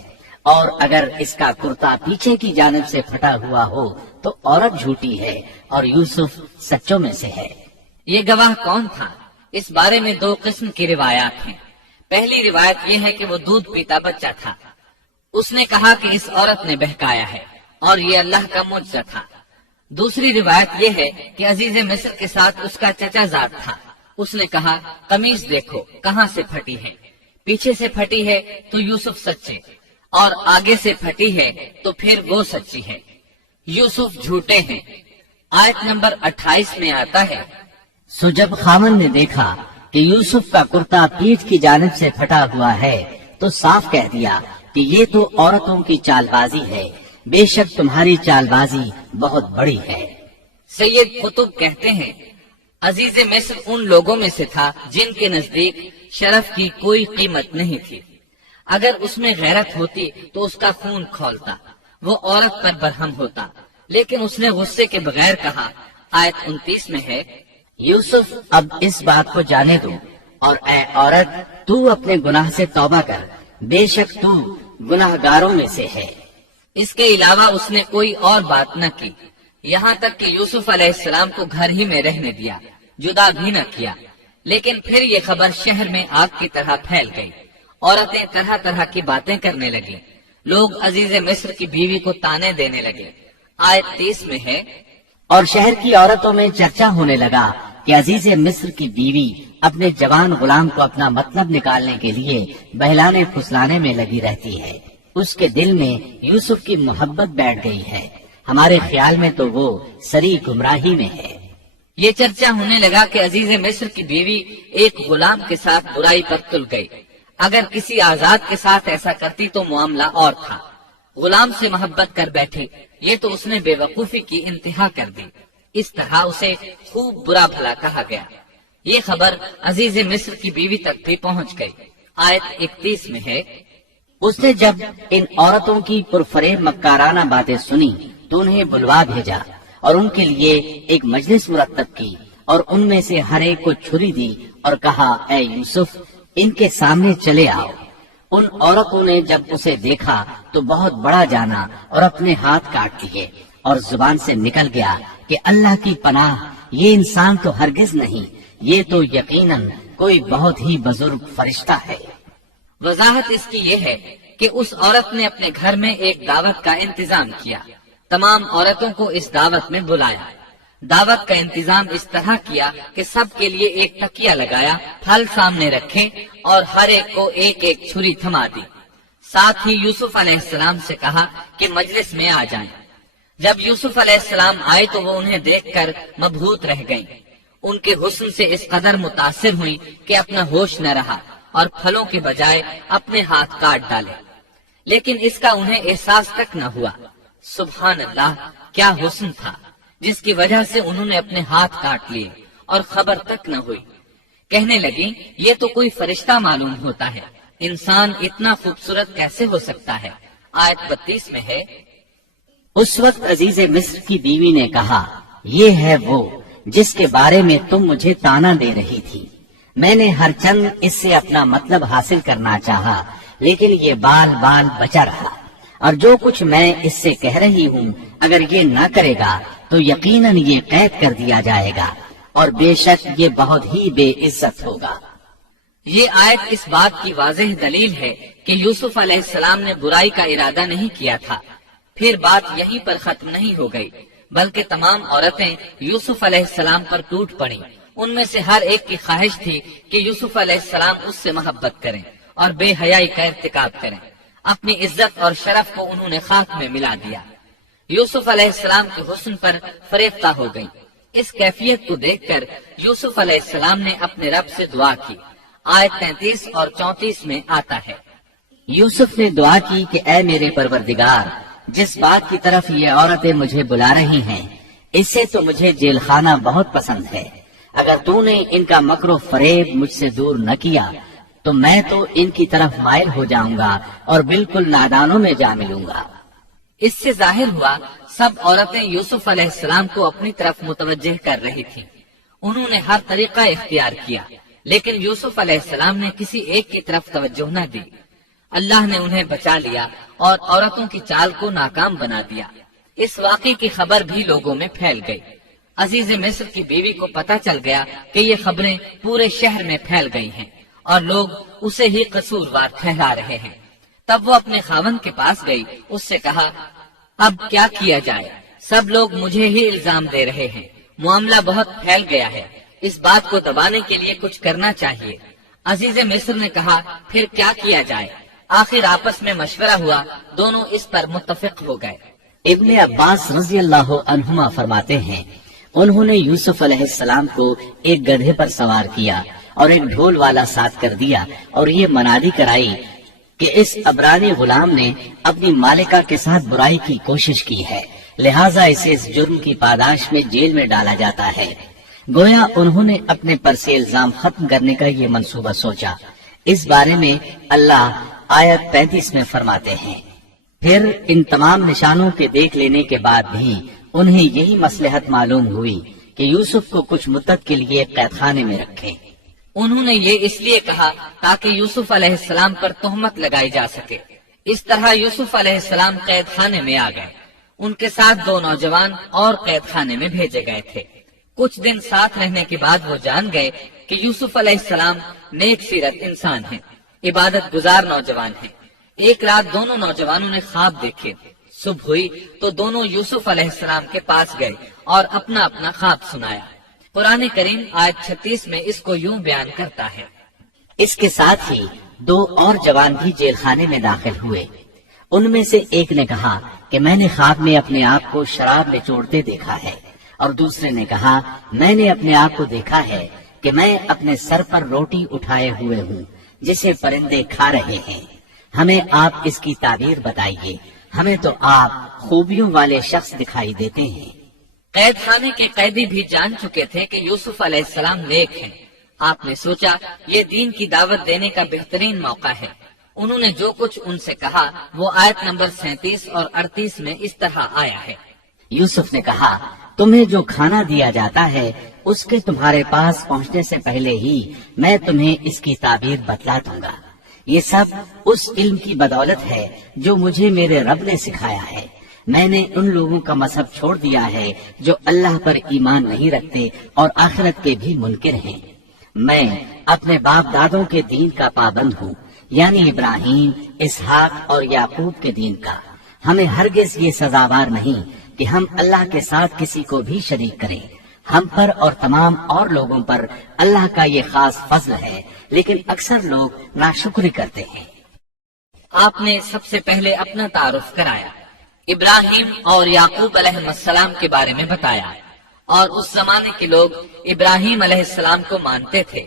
اور اگر اس کا کرتا پیچھے کی جانب سے پھٹا ہوا ہو تو عورت جھوٹی ہے اور یوسف سچوں میں سے ہے۔ یہ گواہ کون تھا؟ اس بارے میں دو قسم کی روایات ہیں۔ پہلی روایت یہ ہے کہ وہ دودھ پیتا بچہ تھا، اس نے کہا کہ اس عورت نے بہکایا ہے اور یہ اللہ کا معجزہ تھا۔ دوسری روایت یہ ہے کہ عزیز مصر کے ساتھ اس کا چچا زاد تھا، اس نے کہا، قمیص دیکھو کہاں سے پھٹی ہے، پیچھے سے پھٹی ہے تو یوسف سچے اور آگے سے پھٹی ہے تو پھر وہ سچی ہے، یوسف جھوٹے ہیں۔ آیت نمبر 28 میں آتا ہے، سو جب خاوند نے دیکھا کہ یوسف کا کرتا پیٹھ کی جانب سے پھٹا ہوا ہے تو صاف کہہ دیا کہ یہ تو عورتوں کی چال بازی ہے، بے شک تمہاری چال بازی بہت بڑی ہے۔ سید قطب کہتے ہیں، عزیز مصر ان لوگوں میں سے تھا جن کے نزدیک شرف کی کوئی قیمت نہیں تھی۔ اگر اس میں غیرت ہوتی تو اس کا خون کھولتا، وہ عورت پر برہم ہوتا، لیکن اس نے غصے کے بغیر کہا۔ آیت 29 میں ہے، یوسف اب اس بات کو جانے دو، اور اے عورت تو اپنے گناہ سے توبہ کر، بے شک تو گناہ گاروں میں سے ہے۔ اس کے علاوہ اس نے کوئی اور بات نہ کی، یہاں تک کہ یوسف علیہ السلام کو گھر ہی میں رہنے دیا، جدا بھی نہ کیا۔ لیکن پھر یہ خبر شہر میں آگ کی طرح پھیل گئی، عورتیں طرح طرح کی باتیں کرنے لگی، لوگ عزیز مصر کی بیوی کو تانے دینے لگے۔ آیت 30 میں ہے، اور شہر کی عورتوں میں چرچا ہونے لگا کہ عزیز مصر کی بیوی اپنے جوان غلام کو اپنا مطلب نکالنے کے لیے بہلانے پھسلانے میں لگی رہتی ہے، اس کے دل میں یوسف کی محبت بیٹھ گئی ہے، ہمارے خیال میں تو وہ سری گمراہی میں ہے۔ یہ چرچا ہونے لگا کہ عزیز مصر کی بیوی ایک غلام کے ساتھ برائی پر تل گئی، اگر کسی آزاد کے ساتھ ایسا کرتی تو معاملہ اور تھا، غلام سے محبت کر بیٹھی، یہ تو اس نے بے وقوفی کی انتہا کر دی، اس طرح اسے خوب برا بھلا کہا گیا۔ یہ خبر عزیز مصر کی بیوی تک بھی پہنچ گئی۔ آیت 31 میں ہے، اس نے جب ان عورتوں کی پرفریب مکارانہ باتیں سنی تو انہیں بلوا بھیجا اور ان کے لیے ایک مجلس مرتب کی اور ان میں سے ہر ایک کو چھری دی اور کہا، اے یوسف ان کے سامنے چلے آؤ۔ ان عورتوں نے جب اسے دیکھا تو بہت بڑا جانا اور اپنے ہاتھ کاٹ دیے، اور زبان سے نکل گیا کہ اللہ کی پناہ، یہ انسان تو ہرگز نہیں، یہ تو یقیناً کوئی بہت ہی بزرگ فرشتہ ہے۔ وضاحت اس کی یہ ہے کہ اس عورت نے اپنے گھر میں ایک دعوت کا انتظام کیا، تمام عورتوں کو اس دعوت میں بلایا، دعوت کا انتظام اس طرح کیا کہ سب کے لیے ایک تکیہ لگایا، پھل سامنے رکھے اور ہر ایک کو ایک ایک چھری تھما دی۔ ساتھ ہی یوسف علیہ السلام سے کہا کہ مجلس میں آ جائیں۔ جب یوسف علیہ السلام آئے تو وہ انہیں دیکھ کر مبہوت رہ گئیں۔ ان کے حسن سے اس قدر متاثر ہوئی کہ اپنا ہوش نہ رہا اور پھلوں کے بجائے اپنے ہاتھ کاٹ ڈالے، لیکن اس کا انہیں احساس تک نہ ہوا۔ سبحان اللہ، کیا حسن تھا جس کی وجہ سے انہوں نے اپنے ہاتھ کاٹ لیے اور خبر تک نہ ہوئی۔ کہنے لگی یہ تو کوئی فرشتہ معلوم ہوتا ہے، انسان اتنا خوبصورت کیسے ہو سکتا ہے؟ آیت 32 میں ہے، اس وقت عزیز مصر کی بیوی نے کہا، یہ ہے وہ جس کے بارے میں تم مجھے تانا دے رہی تھی۔ میں نے ہر چند اس سے اپنا مطلب حاصل کرنا چاہا، لیکن یہ بال بال بچا رہا، اور جو کچھ میں اس سے کہہ رہی ہوں اگر یہ نہ کرے گا تو یقیناً یہ قید کر دیا جائے گا، اور بے شک یہ بہت ہی بے عزت ہوگا۔ یہ آیت اس بات کی واضح دلیل ہے کہ یوسف علیہ السلام نے برائی کا ارادہ نہیں کیا تھا۔ پھر بات یہیں پر ختم نہیں ہو گئی، بلکہ تمام عورتیں یوسف علیہ السلام پر ٹوٹ پڑیں۔ ان میں سے ہر ایک کی خواہش تھی کہ یوسف علیہ السلام اس سے محبت کریں اور بے حیائی کا ارتکاب کریں۔ اپنی عزت اور شرف کو انہوں نے خاک میں ملا دیا۔ یوسف علیہ السلام کے حسن پر فریفتہ ہو گئی۔ اس کیفیت کو دیکھ کر یوسف علیہ السلام نے اپنے رب سے دعا کی۔ آیت 33 اور 34 میں آتا ہے، یوسف نے دعا کی کہ اے میرے پروردگار، جس بات کی طرف یہ عورتیں مجھے بلا رہی ہیں اس سے تو مجھے جیل خانہ بہت پسند ہے۔ اگر تو نے ان کا مکر و فریب مجھ سے دور نہ کیا تو میں تو ان کی طرف مائل ہو جاؤں گا اور بالکل نادانوں میں جا ملوں گا۔ اس سے ظاہر ہوا سب عورتیں یوسف علیہ السلام کو اپنی طرف متوجہ کر رہی تھیں۔ انہوں نے ہر طریقہ اختیار کیا، لیکن یوسف علیہ السلام نے کسی ایک کی طرف توجہ نہ دی۔ اللہ نے انہیں بچا لیا اور عورتوں کی چال کو ناکام بنا دیا۔ اس واقعے کی خبر بھی لوگوں میں پھیل گئی۔ عزیز مصر کی بیوی کو پتہ چل گیا کہ یہ خبریں پورے شہر میں پھیل گئی ہیں اور لوگ اسے ہی قصوروار ٹھہرا رہے ہیں۔ تب وہ اپنے خاوند کے پاس گئی، اس سے کہا، اب کیا کیا جائے؟ سب لوگ مجھے ہی الزام دے رہے ہیں، معاملہ بہت پھیل گیا ہے، اس بات کو دبانے کے لیے کچھ کرنا چاہیے۔ عزیز مصر نے کہا، پھر کیا کیا جائے؟ آخر آپس میں مشورہ ہوا، دونوں اس پر متفق ہو گئے۔ ابن عباس رضی اللہ عنہما فرماتے ہیں، انہوں نے یوسف علیہ السلام کو ایک گدھے پر سوار کیا اور ایک ڈھول والا ساتھ کر دیا اور یہ منادی کرائی کہ اس عبرانی غلام نے اپنی مالکہ کے ساتھ برائی کی کوشش کی ہے، لہٰذا اسے اس جرم کی پاداش میں جیل میں ڈالا جاتا ہے۔ گویا انہوں نے اپنے پر سے الزام ختم کرنے کا یہ منصوبہ سوچا۔ اس بارے میں اللہ آیت 35 میں فرماتے ہیں، پھر ان تمام نشانوں کے دیکھ لینے کے بعد بھی انہیں یہی مصلحت معلوم ہوئی کہ یوسف کو کچھ مدت کے لیے قید خانے میں رکھیں۔ انہوں نے یہ اس لیے کہا تاکہ یوسف علیہ السلام پر تہمت لگائی جا سکے۔ اس طرح یوسف علیہ السلام قید خانے میں آ گئے۔ ان کے ساتھ 2 نوجوان اور قید خانے میں بھیجے گئے تھے۔ کچھ دن ساتھ رہنے کے بعد وہ جان گئے کہ یوسف علیہ السلام نیک سیرت انسان ہیں، عبادت گزار نوجوان ہیں۔ ایک رات دونوں نوجوانوں نے خواب دیکھے۔ صبح ہوئی تو دونوں یوسف علیہ السلام کے پاس گئے اور اپنا اپنا خواب سنایا۔ قرآن کریم آیت 36 میں اس کو یوں بیان کرتا ہے، اس کے ساتھ ہی 2 اور جوان بھی جیل خانے میں داخل ہوئے۔ ان میں سے ایک نے کہا کہ میں نے خواب میں اپنے آپ کو شراب میں چوڑتے دیکھا ہے، اور دوسرے نے کہا میں نے اپنے آپ کو دیکھا ہے کہ میں اپنے سر پر روٹی اٹھائے ہوئے ہوں جسے پرندے کھا رہے ہیں۔ ہمیں آپ اس کی تعبیر بتائیے، ہمیں تو آپ خوبیوں والے شخص دکھائی دیتے ہیں۔ قید خانے کے قیدی بھی جان چکے تھے کہ یوسف علیہ السلام نیک ہیں۔ آپ نے سوچا یہ دین کی دعوت دینے کا بہترین موقع ہے۔ انہوں نے جو کچھ ان سے کہا وہ آیت نمبر 37 اور 38 میں اس طرح آیا ہے، یوسف نے کہا تمہیں جو کھانا دیا جاتا ہے اس کے تمہارے پاس پہنچنے سے پہلے ہی میں تمہیں اس کی تعبیر بتلا دوں گا۔ یہ سب اس علم کی بدولت ہے جو مجھے میرے رب نے سکھایا ہے۔ میں نے ان لوگوں کا مذہب چھوڑ دیا ہے جو اللہ پر ایمان نہیں رکھتے اور آخرت کے بھی منکر ہیں۔ میں اپنے باپ دادوں کے دین کا پابند ہوں، یعنی ابراہیم، اسحاق اور یعقوب کے دین کا۔ ہمیں ہرگز یہ سزاوار نہیں کہ ہم اللہ کے ساتھ کسی کو بھی شریک کریں. ہم پر اور تمام اور لوگوں پر اللہ کا یہ خاص فضل ہے، لیکن اکثر لوگ ناشکری کرتے ہیں. آپ نے سب سے پہلے اپنا تعارف کرایا، ابراہیم اور یعقوب علیہ السلام کے بارے میں بتایا، اور اس زمانے کے لوگ ابراہیم علیہ السلام کو مانتے تھے.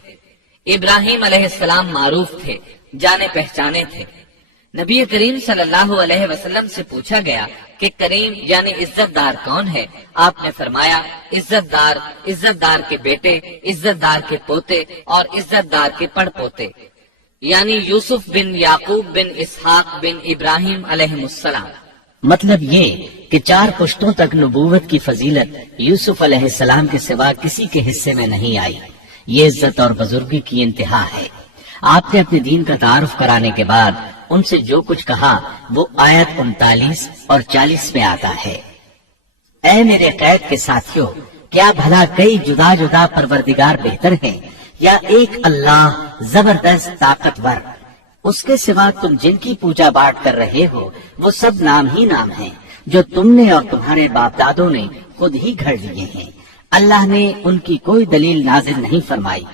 ابراہیم علیہ السلام معروف تھے، جانے پہچانے تھے. نبی کریم صلی اللہ علیہ وسلم سے پوچھا گیا کہ کریم یعنی عزت دار کون ہے؟ آپ نے فرمایا عزت دار کے بیٹے، عزت دار کے پوتے اور عزت دار کے پڑ پوتے، یعنی یوسف بن یعقوب بن اسحاق بن ابراہیم علیہ السلام. مطلب یہ کہ 4 پشتوں تک نبوت کی فضیلت یوسف علیہ السلام کے سوا کسی کے حصے میں نہیں آئی. یہ عزت اور بزرگی کی انتہا ہے. آپ نے اپنے دین کا تعارف کرانے کے بعد ان سے جو کچھ کہا وہ آیت 39 اور 40 میں آتا ہے. اے میرے قید کے ساتھیوں، کیا بھلا کئی جدا جدا پروردگار بہتر ہیں یا ایک اللہ زبردست طاقتور؟ اس کے سوا تم جن کی پوجا پاٹ کر رہے ہو وہ سب نام ہی نام ہیں جو تم نے اور تمہارے باپ دادوں نے خود ہی گھڑ لیے ہیں. اللہ نے ان کی کوئی دلیل نازل نہیں فرمائی.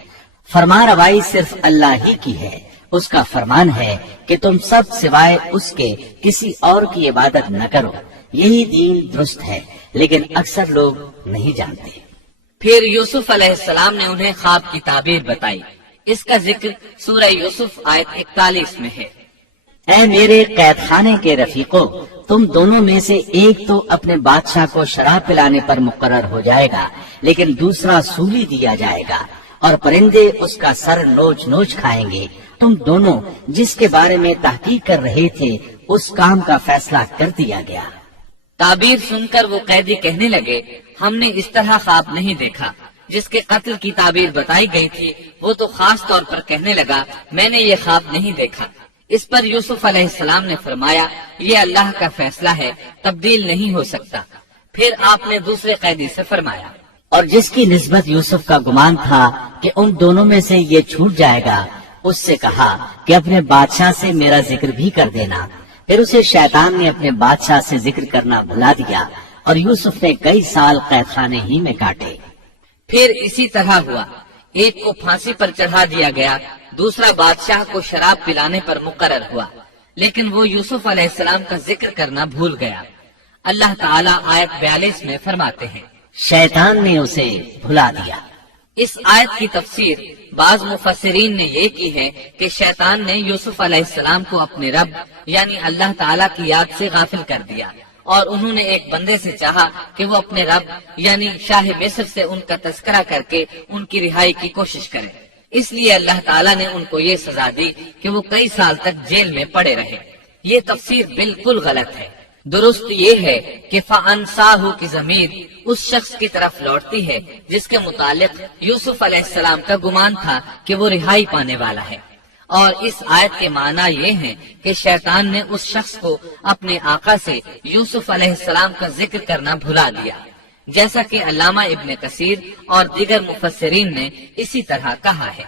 فرما روائی صرف اللہ ہی کی ہے. اس کا فرمان ہے کہ تم سب سوائے اس کے کسی اور کی عبادت نہ کرو. یہی دین درست ہے، لیکن اکثر لوگ نہیں جانتے. پھر یوسف علیہ السلام نے انہیں خواب کی تعبیر بتائی. اس کا ذکر سورہ یوسف آیت 41 میں ہے. اے میرے قید خانے کے رفیقوں، تم دونوں میں سے ایک تو اپنے بادشاہ کو شراب پلانے پر مقرر ہو جائے گا، لیکن دوسرا سولی دیا جائے گا اور پرندے اس کا سر نوچ نوچ کھائیں گے. تم دونوں جس کے بارے میں تحقیق کر رہے تھے اس کام کا فیصلہ کر دیا گیا. تعبیر سن کر وہ قیدی کہنے لگے ہم نے اس طرح خواب نہیں دیکھا. جس کے قتل کی تعبیر بتائی گئی تھی وہ تو خاص طور پر کہنے لگا میں نے یہ خواب نہیں دیکھا. اس پر یوسف علیہ السلام نے فرمایا یہ اللہ کا فیصلہ ہے، تبدیل نہیں ہو سکتا. پھر آپ نے دوسرے قیدی سے فرمایا اور جس کی نسبت یوسف کا گمان تھا کہ ان دونوں میں سے یہ چھوٹ جائے گا، اس سے کہا کہ اپنے بادشاہ سے میرا ذکر بھی کر دینا. پھر اسے شیطان نے اپنے بادشاہ سے ذکر کرنا بھلا دیا اور یوسف نے کئی سال قید خانے ہی میں کاٹے. پھر اسی طرح ہوا. ایک کو پھانسی پر چڑھا دیا گیا، دوسرا بادشاہ کو شراب پلانے پر مقرر ہوا، لیکن وہ یوسف علیہ السلام کا ذکر کرنا بھول گیا. اللہ تعالیٰ آیت 42 میں فرماتے ہیں شیطان نے اسے بھلا دیا. اس آیت کی تفسیر بعض مفسرین نے یہ کی ہے کہ شیطان نے یوسف علیہ السلام کو اپنے رب یعنی اللہ تعالیٰ کی یاد سے غافل کر دیا، اور انہوں نے ایک بندے سے چاہا کہ وہ اپنے رب یعنی شاہ مصر سے ان کا تذکرہ کر کے ان کی رہائی کی کوشش کرے. اس لیے اللہ تعالیٰ نے ان کو یہ سزا دی کہ وہ کئی سال تک جیل میں پڑے رہے. یہ تفسیر بالکل غلط ہے. درست یہ ہے کہ فَأَنْسَاهُ کی ضمیر اس شخص کی طرف لوٹتی ہے جس کے متعلق یوسف علیہ السلام کا گمان تھا کہ وہ رہائی پانے والا ہے. اور اس آیت کے معنی یہ ہے کہ شیطان نے اس شخص کو اپنے آقا سے یوسف علیہ السلام کا ذکر کرنا بھلا دیا، جیسا کہ علامہ ابن کثیر اور دیگر مفسرین نے اسی طرح کہا ہے.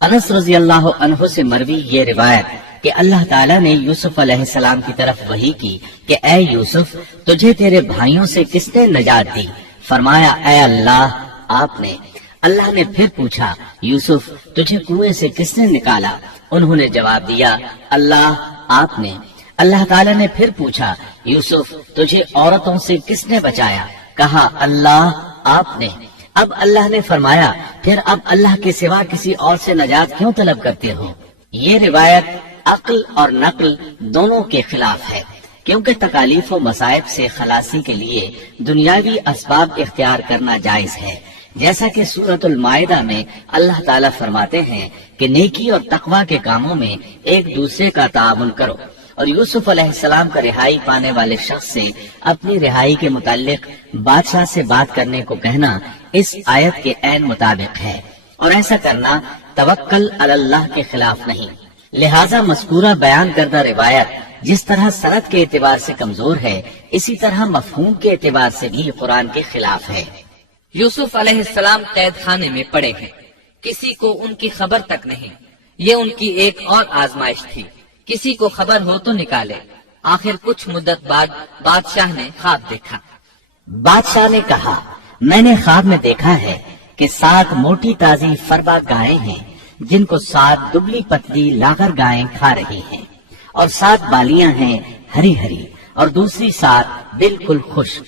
انس رضی اللہ عنہ سے مروی یہ روایت کہ اللہ تعالیٰ نے یوسف علیہ السلام کی طرف وحی کی کہ اے یوسف تجھے تیرے بھائیوں سے کس نے نجات دی؟ فرمایا اے اللہ آپ نے. اللہ نے پھر پوچھا یوسف تجھے کنویں سے کس نے نکالا؟ انہوں نے جواب دیا اللہ آپ نے. اللہ تعالیٰ نے پھر پوچھا یوسف تجھے عورتوں سے کس نے بچایا؟ کہا اللہ آپ نے. اب اللہ نے فرمایا پھر اب اللہ کے سوا کسی اور سے نجات کیوں طلب کرتے ہو؟ یہ روایت عقل اور نقل دونوں کے خلاف ہے، کیونکہ تکالیف و مصائب سے خلاصی کے لیے دنیاوی اسباب اختیار کرنا جائز ہے، جیسا کہ سورۃ المائدہ میں اللہ تعالیٰ فرماتے ہیں کہ نیکی اور تقوی کے کاموں میں ایک دوسرے کا تعاون کرو. اور یوسف علیہ السلام کا رہائی پانے والے شخص سے اپنی رہائی کے متعلق بادشاہ سے بات کرنے کو کہنا اس آیت کے عین مطابق ہے، اور ایسا کرنا توکل علی اللہ کے خلاف نہیں. لہذا مذکورہ بیان کردہ روایت جس طرح سند کے اعتبار سے کمزور ہے، اسی طرح مفہوم کے اعتبار سے بھی قرآن کے خلاف ہے. یوسف علیہ السلام قید خانے میں پڑے ہیں، کسی کو ان کی خبر تک نہیں. یہ ان کی ایک اور آزمائش تھی، کسی کو خبر ہو تو نکالے. آخر کچھ مدت بعد بادشاہ نے خواب دیکھا۔ بادشاہ نے کہا، میں نے خواب میں دیکھا ہے کہ 7 موٹی تازی فربا گائیں ہیں جن کو 7 دبلی پتلی لاغر گائیں کھا رہی ہیں، اور 7 بالیاں ہیں ہری ہری اور دوسری 7 بالکل خشک۔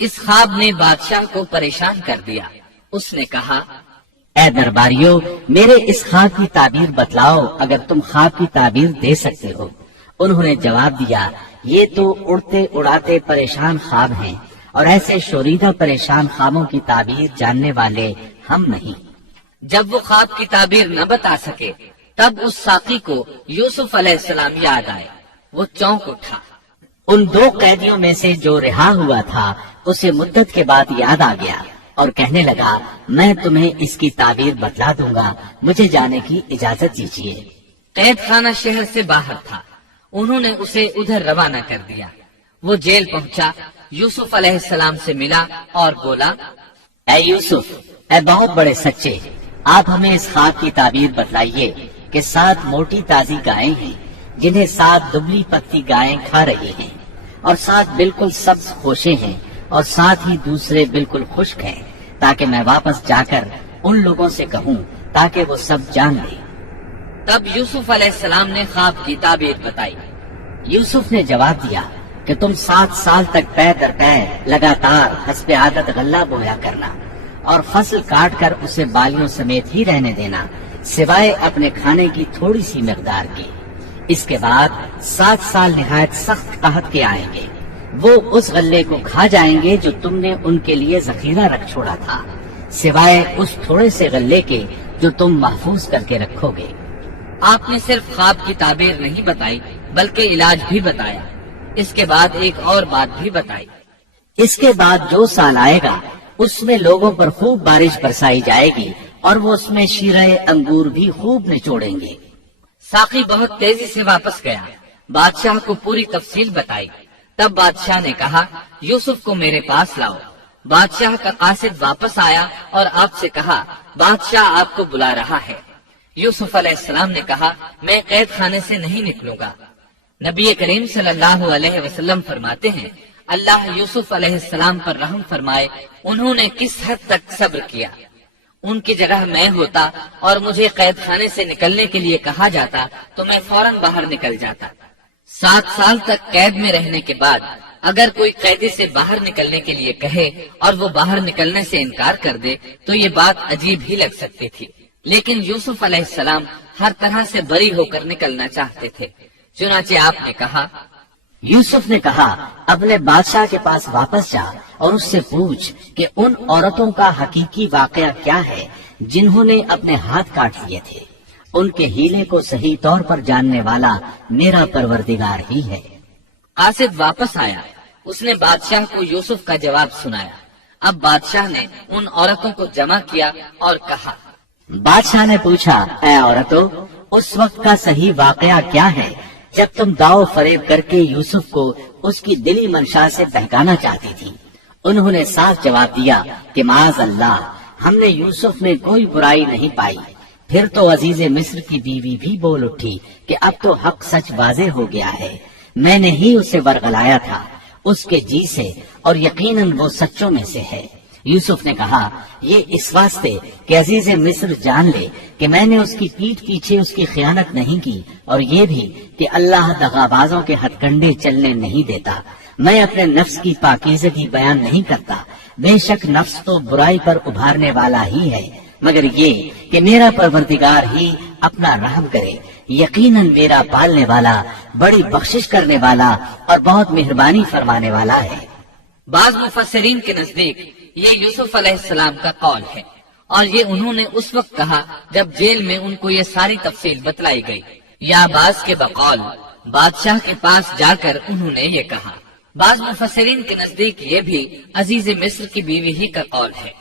اس خواب نے بادشاہ کو پریشان کر دیا۔ اس نے کہا، اے درباریو، میرے اس خواب کی تعبیر بتلاؤ اگر تم خواب کی تعبیر دے سکتے ہو۔ انہوں نے جواب دیا، یہ تو اڑتے اڑاتے پریشان خواب ہیں، اور ایسے شوریدہ پریشان خوابوں کی تعبیر جاننے والے ہم نہیں۔ جب وہ خواب کی تعبیر نہ بتا سکے تب اس ساقی کو یوسف علیہ السلام یاد آئے۔ وہ چونک اٹھا۔ ان 2 قیدیوں میں سے جو رہا ہوا تھا اسے مدت کے بعد یاد آ گیا اور کہنے لگا، میں تمہیں اس کی تعبیر بتلا دوں گا، مجھے جانے کی اجازت دیجیے۔ قید خانہ شہر سے باہر تھا، انہوں نے اسے ادھر روانہ کر دیا۔ وہ جیل پہنچا، یوسف علیہ السلام سے ملا اور بولا، اے یوسف، اے بہت بڑے سچے، آپ ہمیں اس خواب کی تعبیر بتلائیے کہ 7 موٹی تازی گائیں ہیں جنہیں 7 دبلی پتلی گائیں کھا رہی ہیں، اور 7 بالکل سبز خوشے ہیں، اور 7 ہی دوسرے بالکل خشک ہیں، تاکہ میں واپس جا کر ان لوگوں سے کہوں تاکہ وہ سب جان لیں۔ تب یوسف علیہ السلام نے خواب کی تعبیر بتائی۔ یوسف نے جواب دیا کہ تم 7 سال تک پے در پے لگاتار حسب عادت غلہ بویا کرنا، اور فصل کاٹ کر اسے بالیوں سمیت ہی رہنے دینا، سوائے اپنے کھانے کی تھوڑی سی مقدار کی۔ اس کے بعد 7 سال نہایت سخت قحط کے آئیں گے، وہ اس غلے کو کھا جائیں گے جو تم نے ان کے لیے ذخیرہ رکھ چھوڑا تھا، سوائے اس تھوڑے سے غلے کے جو تم محفوظ کر کے رکھو گے۔ آپ نے صرف خواب کی تعبیر نہیں بتائی بلکہ علاج بھی بتایا۔ اس کے بعد ایک اور بات بھی بتائی۔ اس کے بعد جو سال آئے گا اس میں لوگوں پر خوب بارش برسائی جائے گی، اور وہ اس میں شیرہ انگور بھی خوب نچوڑیں گے۔ ساقی بہت تیزی سے واپس گیا، بادشاہ کو پوری تفصیل بتائی۔ تب بادشاہ نے کہا، یوسف کو میرے پاس لاؤ۔ بادشاہ کا قاصد واپس آیا اور آپ سے کہا، بادشاہ آپ کو بلا رہا ہے۔ یوسف علیہ السلام نے کہا، میں قید خانے سے نہیں نکلوں گا۔ نبی کریم صلی اللہ علیہ وسلم فرماتے ہیں، اللہ یوسف علیہ السلام پر رحم فرمائے، انہوں نے کس حد تک صبر کیا۔ ان کی جگہ میں ہوتا اور مجھے قید خانے سے نکلنے کے لیے کہا جاتا تو میں فوراً باہر نکل جاتا۔ 7 سال تک قید میں رہنے کے بعد اگر کوئی قیدی سے باہر نکلنے کے لیے کہے اور وہ باہر نکلنے سے انکار کر دے تو یہ بات عجیب ہی لگ سکتی تھی، لیکن یوسف علیہ السلام ہر طرح سے بری ہو کر نکلنا چاہتے تھے۔ چنانچہ آپ نے کہا، یوسف نے کہا، اپنے بادشاہ کے پاس واپس جا اور اس سے پوچھ کہ ان عورتوں کا حقیقی واقعہ کیا ہے جنہوں نے اپنے ہاتھ کاٹ لیے تھے۔ ان کے ہیلے کو صحیح طور پر جاننے والا میرا پروردگار ہی ہے۔ قاصد واپس آیا، اس نے بادشاہ کو یوسف کا جواب سنایا۔ اب بادشاہ نے ان عورتوں کو جمع کیا اور کہا، بادشاہ نے پوچھا، اے عورتوں، اس وقت کا صحیح واقعہ کیا ہے جب تم داؤ فریب کر کے یوسف کو اس کی دلی منشا سے بہکانا چاہتی تھی؟ انہوں نے صاف جواب دیا کہ معاذ اللہ، ہم نے یوسف میں کوئی برائی نہیں پائی۔ پھر تو عزیز مصر کی بیوی بھی بول اٹھی کہ اب تو حق سچ واضح ہو گیا ہے، میں نے ہی اسے ورغلایا تھا اس کے جی سے، اور یقیناً وہ سچوں میں سے ہے۔ یوسف نے کہا، یہ اس واسطے کہ عزیز مصر جان لے کہ میں نے اس کی پیٹھ پیچھے اس کی خیانت نہیں کی، اور یہ بھی کہ اللہ دغابازوں کے ہتھ کنڈے چلنے نہیں دیتا۔ میں اپنے نفس کی پاکیزگی بیان نہیں کرتا، بے شک نفس تو برائی پر ابھارنے والا ہی ہے، مگر یہ کہ میرا پروردگار ہی اپنا رحم کرے، یقیناً میرا پالنے والا، بڑی بخشش کرنے والا اور بہت مہربانی فرمانے والا ہے۔ بعض مفسرین کے نزدیک یہ یوسف علیہ السلام کا قول ہے، اور یہ انہوں نے اس وقت کہا جب جیل میں ان کو یہ ساری تفصیل بتلائی گئی، یا بعض کے بقول بادشاہ کے پاس جا کر انہوں نے یہ کہا۔ بعض مفسرین کے نزدیک یہ بھی عزیز مصر کی بیوی ہی کا قول ہے،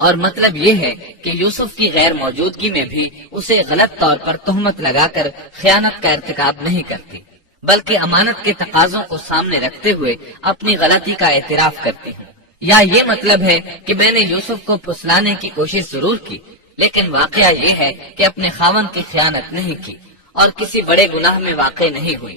اور مطلب یہ ہے کہ یوسف کی غیر موجودگی میں بھی اسے غلط طور پر تہمت لگا کر خیانت کا ارتکاب نہیں کرتی، بلکہ امانت کے تقاضوں کو سامنے رکھتے ہوئے اپنی غلطی کا اعتراف کرتی ہوں۔ یا یہ مطلب ہے کہ میں نے یوسف کو پھسلانے کی کوشش ضرور کی، لیکن واقعہ یہ ہے کہ اپنے خاوند کی خیانت نہیں کی اور کسی بڑے گناہ میں واقع نہیں ہوئی۔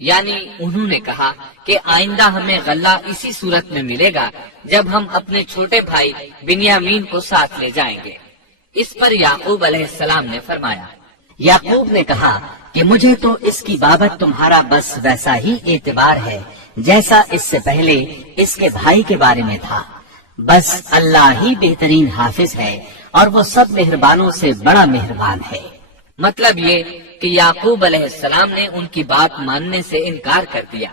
یعنی انہوں نے کہا کہ آئندہ ہمیں غلہ اسی صورت میں ملے گا جب ہم اپنے چھوٹے بھائی بنیامین کو ساتھ لے جائیں گے۔ اس پر یعقوب علیہ السلام نے فرمایا، یعقوب نے کہا کہ مجھے تو اس کی بابت تمہارا بس ویسا ہی اعتبار ہے جیسا اس سے پہلے اس کے بھائی کے بارے میں تھا۔ بس اللہ ہی بہترین حافظ ہے اور وہ سب مہربانوں سے بڑا مہربان ہے۔ مطلب یہ کہ یعقوب علیہ السلام نے ان کی بات ماننے سے انکار کر دیا۔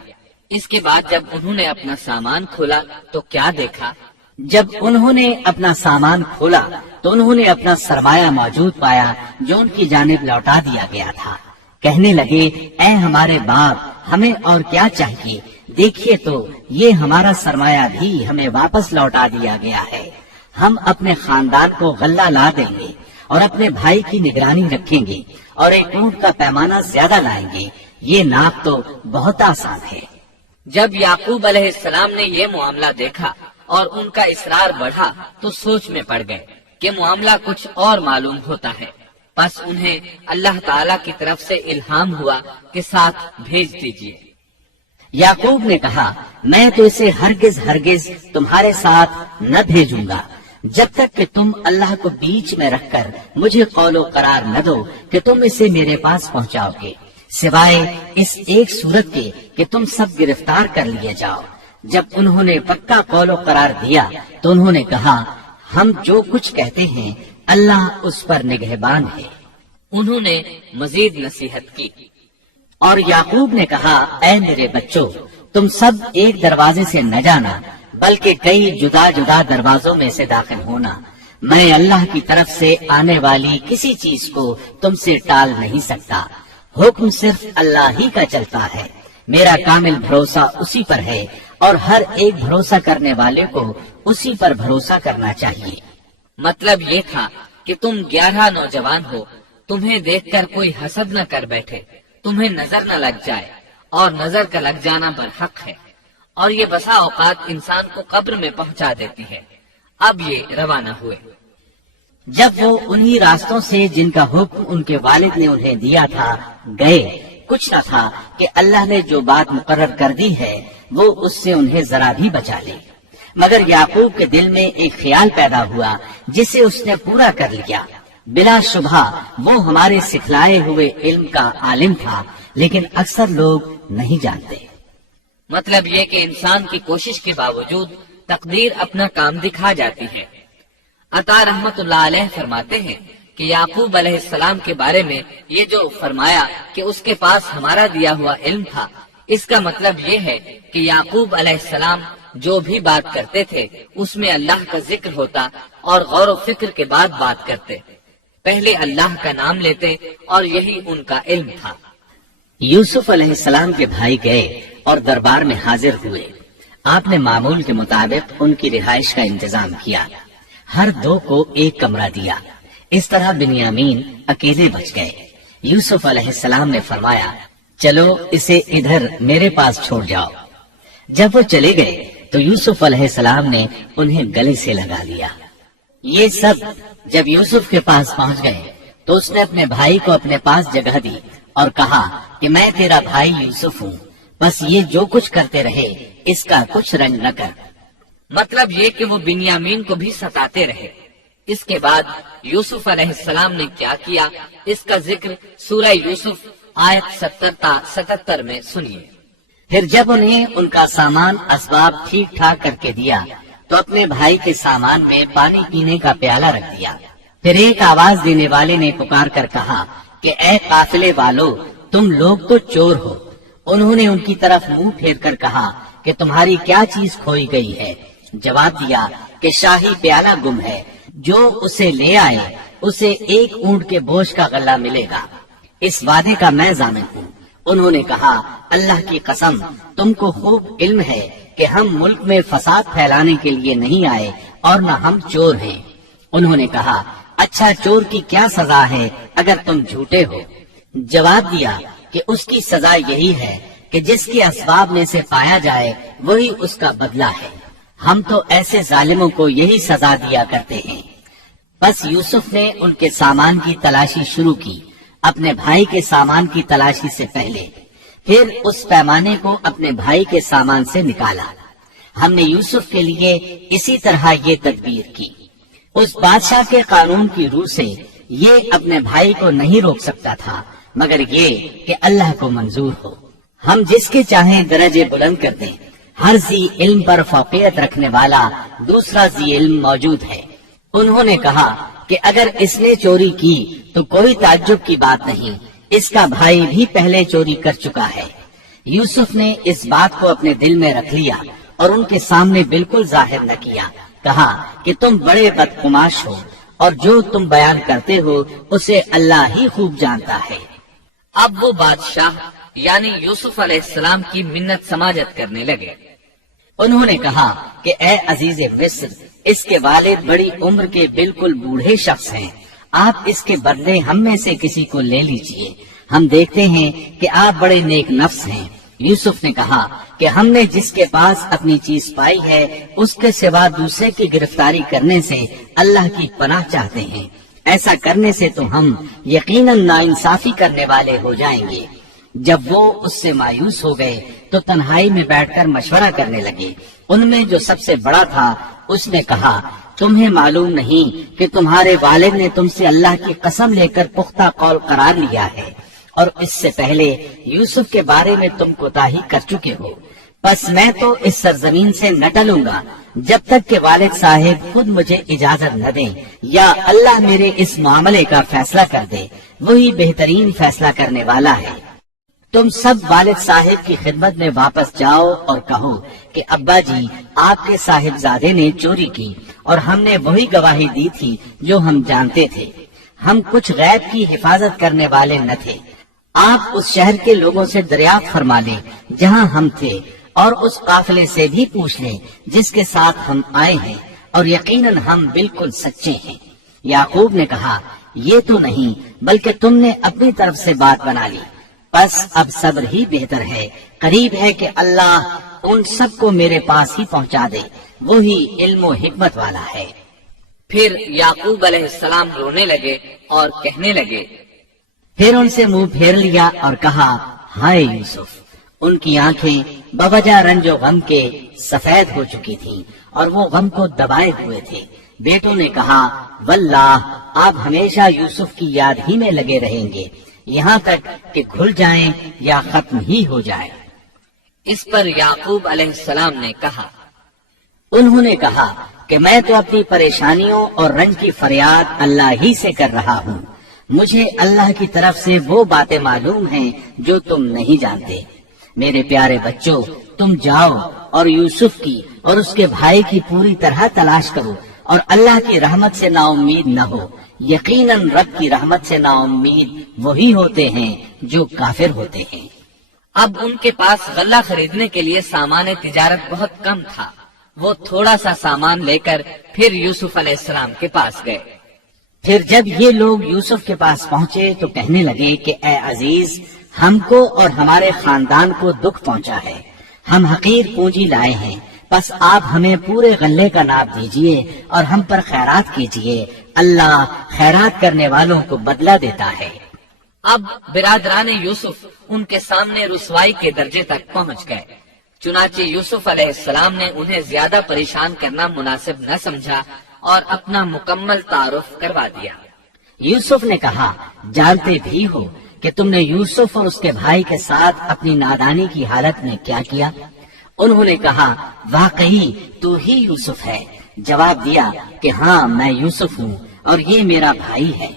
اس کے بعد جب انہوں نے اپنا سامان کھولا تو کیا دیکھا؟ جب انہوں نے اپنا سامان کھولا تو انہوں نے اپنا سرمایہ موجود پایا جو ان کی جانب لوٹا دیا گیا تھا۔ کہنے لگے، اے ہمارے باپ، ہمیں اور کیا چاہیے؟ دیکھیے تو یہ ہمارا سرمایہ بھی ہمیں واپس لوٹا دیا گیا ہے۔ ہم اپنے خاندان کو غلہ لا دیں گے اور اپنے بھائی کی نگرانی رکھیں گے اور ایک اونٹ کا پیمانہ زیادہ لائیں گے۔ یہ ناپ تو بہت آسان ہے۔ جب یعقوب علیہ السلام نے یہ معاملہ دیکھا اور ان کا اصرار بڑھا تو سوچ میں پڑ گئے کہ معاملہ کچھ اور معلوم ہوتا ہے۔ پس انہیں اللہ تعالیٰ کی طرف سے الہام ہوا کہ ساتھ بھیج دیجیے۔ یعقوب نے کہا، میں تو اسے ہرگز ہرگز تمہارے ساتھ نہ بھیجوں گا جب تک کہ تم اللہ کو بیچ میں رکھ کر مجھے قول و قرار نہ دو کہ تم اسے میرے پاس پہنچاؤ گے، سوائے اس ایک صورت کے کہ تم سب گرفتار کر لیے جاؤ۔ جب انہوں نے پکا قول و قرار دیا تو انہوں نے کہا، ہم جو کچھ کہتے ہیں اللہ اس پر نگہبان ہے۔ انہوں نے مزید نصیحت کی اور یعقوب نے کہا، اے میرے بچوں، تم سب ایک دروازے سے نہ جانا بلکہ کئی جدا جدا دروازوں میں سے داخل ہونا۔ میں اللہ کی طرف سے آنے والی کسی چیز کو تم سے ٹال نہیں سکتا۔ حکم صرف اللہ ہی کا چلتا ہے۔ میرا کامل بھروسہ اسی پر ہے اور ہر ایک بھروسہ کرنے والے کو اسی پر بھروسہ کرنا چاہیے۔ مطلب یہ تھا کہ تم 11 نوجوان ہو، تمہیں دیکھ کر کوئی حسد نہ کر بیٹھے، تمہیں نظر نہ لگ جائے، اور نظر کا لگ جانا برحق ہے، اور یہ بسا اوقات انسان کو قبر میں پہنچا دیتی ہے۔ اب یہ روانہ ہوئے۔ جب وہ انہی راستوں سے جن کا حکم ان کے والد نے انہیں دیا تھا گئے، کچھ نہ تھا کہ اللہ نے جو بات مقرر کر دی ہے وہ اس سے انہیں ذرا بھی بچا لے، مگر یعقوب کے دل میں ایک خیال پیدا ہوا جسے اس نے پورا کر لیا۔ بلا شبہ وہ ہمارے سکھلائے ہوئے علم کا عالم تھا، لیکن اکثر لوگ نہیں جانتے۔ مطلب یہ کہ انسان کی کوشش کے باوجود تقدیر اپنا کام دکھا جاتی ہے۔ عطا رحمت اللہ علیہ فرماتے ہیں کہ یعقوب علیہ السلام کے بارے میں یہ جو فرمایا کہ اس کے پاس ہمارا دیا ہوا علم تھا، اس کا مطلب یہ ہے کہ یعقوب علیہ السلام جو بھی بات کرتے تھے اس میں اللہ کا ذکر ہوتا اور غور و فکر کے بعد بات کرتے، پہلے اللہ کا نام لیتے، اور یہی ان کا علم تھا۔ یوسف علیہ السلام کے بھائی گئے اور دربار میں حاضر ہوئے۔ آپ نے معمول کے مطابق ان کی رہائش کا انتظام کیا، ہر دو کو ایک کمرہ دیا۔ اس طرح بنیامین اکیلے بچ گئے۔ یوسف علیہ السلام نے فرمایا، چلو اسے ادھر میرے پاس چھوڑ جاؤ۔ جب وہ چلے گئے تو یوسف علیہ السلام نے انہیں گلے سے لگا لیا۔ یہ سب جب یوسف کے پاس پہنچ گئے تو اس نے اپنے بھائی کو اپنے پاس جگہ دی اور کہا کہ میں تیرا بھائی یوسف ہوں، بس یہ جو کچھ کرتے رہے اس کا کچھ رنگ نہ کر۔ مطلب یہ کہ وہ بنیامین کو بھی ستاتے رہے۔ اس کے بعد یوسف علیہ السلام نے کیا کیا، اس کا ذکر سورہ یوسف آیت 70 تا 77 میں سنیے۔ پھر جب انہیں ان کا سامان اسباب ٹھیک ٹھاک کر کے دیا تو اپنے بھائی کے سامان میں پانی پینے کا پیالہ رکھ دیا۔ پھر ایک آواز دینے والے نے پکار کر کہا کہ اے قافلے والو، تم لوگ تو چور ہو۔ انہوں نے ان کی طرف منہ پھیر کر کہا کہ تمہاری کیا چیز کھوئی گئی ہے؟ جواب دیا کہ شاہی پیالہ گم ہے، جو اسے لے آئے اسے ایک اونٹ کے بوجھ کا غلہ ملے گا۔ اس وعدے کا میں ضامن ہوں۔ انہوں نے کہا، اللہ کی قسم، تم کو خوب علم ہے کہ ہم ملک میں فساد پھیلانے کے لیے نہیں آئے اور نہ ہم چور ہیں۔ انہوں نے کہا، اچھا چور کی کیا سزا ہے اگر تم جھوٹے ہو؟ جواب دیا کہ اس کی سزا یہی ہے کہ جس کے اسباب میں سے پایا جائے وہی اس کا بدلہ ہے۔ ہم تو ایسے ظالموں کو یہی سزا دیا کرتے ہیں۔ بس یوسف نے ان کے سامان کی تلاشی شروع کی، اپنے بھائی کے سامان کی تلاشی سے پہلے۔ پھر اس پیمانے کو اپنے بھائی کے سامان سے نکالا۔ ہم نے یوسف کے لیے اسی طرح یہ تدبیر کی۔ اس بادشاہ کے قانون کی روح سے یہ اپنے بھائی کو نہیں روک سکتا تھا مگر یہ کہ اللہ کو منظور ہو۔ ہم جس کے چاہیں درجے بلند کر دیں، ہر ذی علم پر فوقیت رکھنے والا دوسرا ذی علم موجود ہے۔ انہوں نے کہا کہ اگر اس نے چوری کی تو کوئی تعجب کی بات نہیں، اس کا بھائی بھی پہلے چوری کر چکا ہے۔ یوسف نے اس بات کو اپنے دل میں رکھ لیا اور ان کے سامنے بالکل ظاہر نہ کیا۔ کہا کہ تم بڑے بدقماش ہو اور جو تم بیان کرتے ہو اسے اللہ ہی خوب جانتا ہے۔ اب وہ بادشاہ یعنی یوسف علیہ السلام کی منت سماجت کرنے لگے۔ انہوں نے کہا کہ اے عزیز مصر، اس کے والد بڑی عمر کے بالکل بوڑھے شخص ہیں، آپ اس کے بدلے ہم میں سے کسی کو لے لیجئے، ہم دیکھتے ہیں کہ آپ بڑے نیک نفس ہیں۔ یوسف نے کہا کہ ہم نے جس کے پاس اپنی چیز پائی ہے اس کے سوا دوسرے کی گرفتاری کرنے سے اللہ کی پناہ چاہتے ہیں، ایسا کرنے سے تو ہم یقیناً ناانصافی کرنے والے ہو جائیں گے۔ جب وہ اس سے مایوس ہو گئے تو تنہائی میں بیٹھ کر مشورہ کرنے لگے۔ ان میں جو سب سے بڑا تھا اس نے کہا، تمہیں معلوم نہیں کہ تمہارے والد نے تم سے اللہ کی قسم لے کر پختہ قول قرار لیا ہے اور اس سے پہلے یوسف کے بارے میں تم کوتاہی کر چکے ہو، پس میں تو اس سرزمین سے نہ ٹلوں گا جب تک کہ والد صاحب خود مجھے اجازت نہ دیں یا اللہ میرے اس معاملے کا فیصلہ کر دے، وہی بہترین فیصلہ کرنے والا ہے۔ تم سب والد صاحب کی خدمت میں واپس جاؤ اور کہو کہ ابا جی، آپ کے صاحبزادے نے چوری کی اور ہم نے وہی گواہی دی تھی جو ہم جانتے تھے، ہم کچھ غیب کی حفاظت کرنے والے نہ تھے۔ آپ اس شہر کے لوگوں سے دریافت فرما لیں جہاں ہم تھے اور اس قافلے سے بھی پوچھ لیں جس کے ساتھ ہم آئے ہیں، اور یقیناً ہم بالکل سچے ہیں۔ یعقوب نے کہا، یہ تو نہیں بلکہ تم نے اپنی طرف سے بات بنا لی، بس اب صبر ہی بہتر ہے، قریب ہے کہ اللہ ان سب کو میرے پاس ہی پہنچا دے، وہی علم و حکمت والا ہے۔ پھر یعقوب علیہ السلام رونے لگے اور کہنے لگے، پھر ان سے منہ پھیر لیا اور کہا، ہائے یوسف۔ ان کی آنکھیں بوجہ رنج و غم کے سفید ہو چکی تھیں اور وہ غم کو دبائے ہوئے تھے۔ بیٹوں نے کہا، واللہ آپ ہمیشہ یوسف کی یاد ہی میں لگے رہیں گے یہاں تک کہ کھل جائیں یا ختم ہی ہو جائے۔ اس پر یعقوب علیہ السلام نے کہا، انہوں نے کہا کہ میں تو اپنی پریشانیوں اور رنج کی فریاد اللہ ہی سے کر رہا ہوں، مجھے اللہ کی طرف سے وہ باتیں معلوم ہیں جو تم نہیں جانتے۔ میرے پیارے بچوں، تم جاؤ اور یوسف کی اور اس کے بھائی کی پوری طرح تلاش کرو اور اللہ کی رحمت سے نا امید نہ ہو، یقیناً رب کی رحمت سے نا امید وہی ہوتے ہیں جو کافر ہوتے ہیں۔ اب ان کے پاس غلہ خریدنے کے لیے سامان تجارت بہت کم تھا۔ وہ تھوڑا سا سامان لے کر پھر یوسف علیہ السلام کے پاس گئے۔ پھر جب یہ لوگ یوسف کے پاس پہنچے تو کہنے لگے کہ اے عزیز، ہم کو اور ہمارے خاندان کو دکھ پہنچا ہے، ہم حقیر پونجی لائے ہیں، بس آپ ہمیں پورے غلے کا ناپ دیجئے اور ہم پر خیرات کیجئے، اللہ خیرات کرنے والوں کو بدلہ دیتا ہے۔ اب برادران یوسف ان کے سامنے رسوائی کے درجے تک پہنچ گئے، چنانچہ یوسف علیہ السلام نے انہیں زیادہ پریشان کرنا مناسب نہ سمجھا اور اپنا مکمل تعارف کروا دیا۔ یوسف نے کہا، جانتے بھی ہو کہ تم نے یوسف اور اس کے بھائی کے ساتھ اپنی نادانی کی حالت میں کیا کیا؟ انہوں نے کہا، واقعی تو ہی یوسف ہے۔ جواب دیا کہ ہاں، میں یوسف ہوں اور یہ میرا بھائی ہے،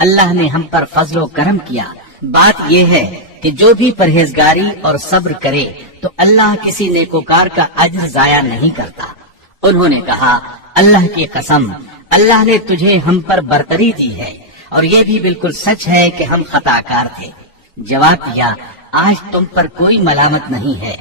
اللہ نے ہم پر فضل و کرم کیا۔ بات یہ ہے کہ جو بھی پرہیزگاری اور صبر کرے تو اللہ کسی نیکوکار کا اجر ضائع نہیں کرتا۔ انہوں نے کہا، اللہ کی قسم، اللہ نے تجھے ہم پر برتری دی ہے اور یہ بھی بالکل سچ ہے کہ ہم خطا کار تھے۔ جواب دیا، آج تم پر کوئی ملامت نہیں ہے،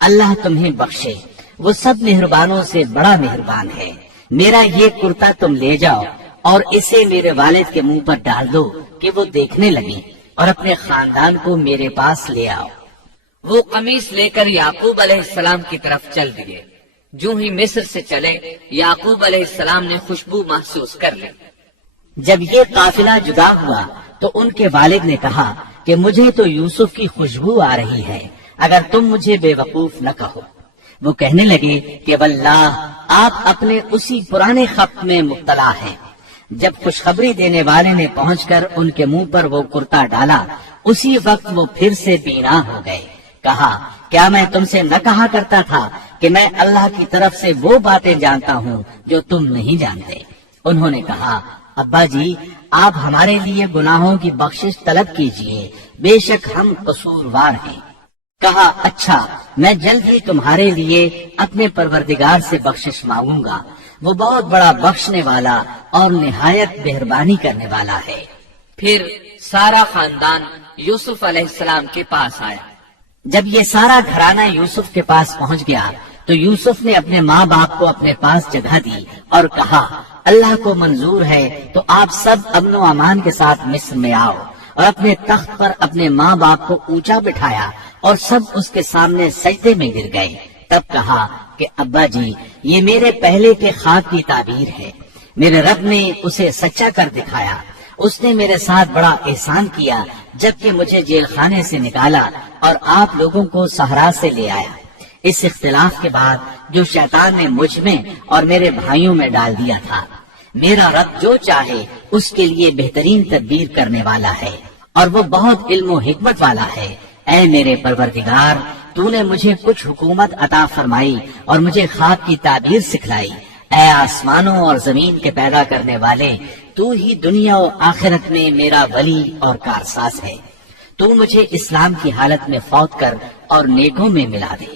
اللہ تمہیں بخشے، وہ سب مہربانوں سے بڑا مہربان ہے۔ میرا یہ کرتا تم لے جاؤ اور اسے میرے والد کے منہ پر ڈال دو کہ وہ دیکھنے لگیں اور اپنے خاندان کو میرے پاس لے آؤ۔ وہ قمیص لے کر یعقوب علیہ السلام کی طرف چل دیے۔ جو ہی مصر سے چلے، یعقوب علیہ السلام نے خوشبو محسوس کر لی۔ جب یہ قافلہ جدا ہوا تو ان کے والد نے کہا کہ مجھے تو یوسف کی خوشبو آ رہی ہے، اگر تم مجھے بے وقوف نہ کہو۔ وہ کہنے لگے کہ واللہ آپ اپنے اسی پرانے خط میں مبتلا ہیں۔ جب خوشخبری دینے والے نے پہنچ کر ان کے منہ پر وہ کرتا ڈالا، اسی وقت وہ پھر سے بینا ہو گئے۔ کہا کیا میں تم سے نہ کہا کرتا تھا کہ میں اللہ کی طرف سے وہ باتیں جانتا ہوں جو تم نہیں جانتے؟ انہوں نے کہا ابا جی آپ ہمارے لیے گناہوں کی بخشش طلب کیجئے، بے شک ہم قصوروار ہیں۔ کہا اچھا میں جلد ہی تمہارے لیے اپنے پروردگار سے بخشش مانگوں گا، وہ بہت بڑا بخشنے والا اور نہایت مہربانی کرنے والا ہے۔ پھر سارا خاندان یوسف علیہ السلام کے پاس آیا۔ جب یہ سارا گھرانہ یوسف کے پاس پہنچ گیا تو یوسف نے اپنے ماں باپ کو اپنے پاس جگہ دی اور کہا اللہ کو منظور ہے تو آپ سب امن و امان کے ساتھ مصر میں آؤ، اور اپنے تخت پر اپنے ماں باپ کو اونچا بٹھایا اور سب اس کے سامنے سجدے میں گر گئے۔ تب کہا کہ ابا جی یہ میرے پہلے کے خواب کی تعبیر ہے، میرے رب نے اسے سچا کر دکھایا، اس نے میرے ساتھ بڑا احسان کیا جبکہ مجھے جیل خانے سے نکالا اور آپ لوگوں کو صحرا سے لے آیا۔ اس اختلاف کے بعد جو شیطان نے مجھ میں اور میرے بھائیوں میں ڈال دیا تھا، میرا رب جو چاہے اس کے لیے بہترین تدبیر کرنے والا ہے اور وہ بہت علم و حکمت والا ہے۔ اے میرے پروردگار تو نے مجھے کچھ حکومت عطا فرمائی اور مجھے خواب کی تعبیر سکھلائی۔ اے آسمانوں اور زمین کے پیدا کرنے والے، تو ہی دنیا و آخرت میں میرا ولی اور کارساز ہے۔ تو مجھے اسلام کی حالت میں فوت کر اور نیکوں میں ملا دے۔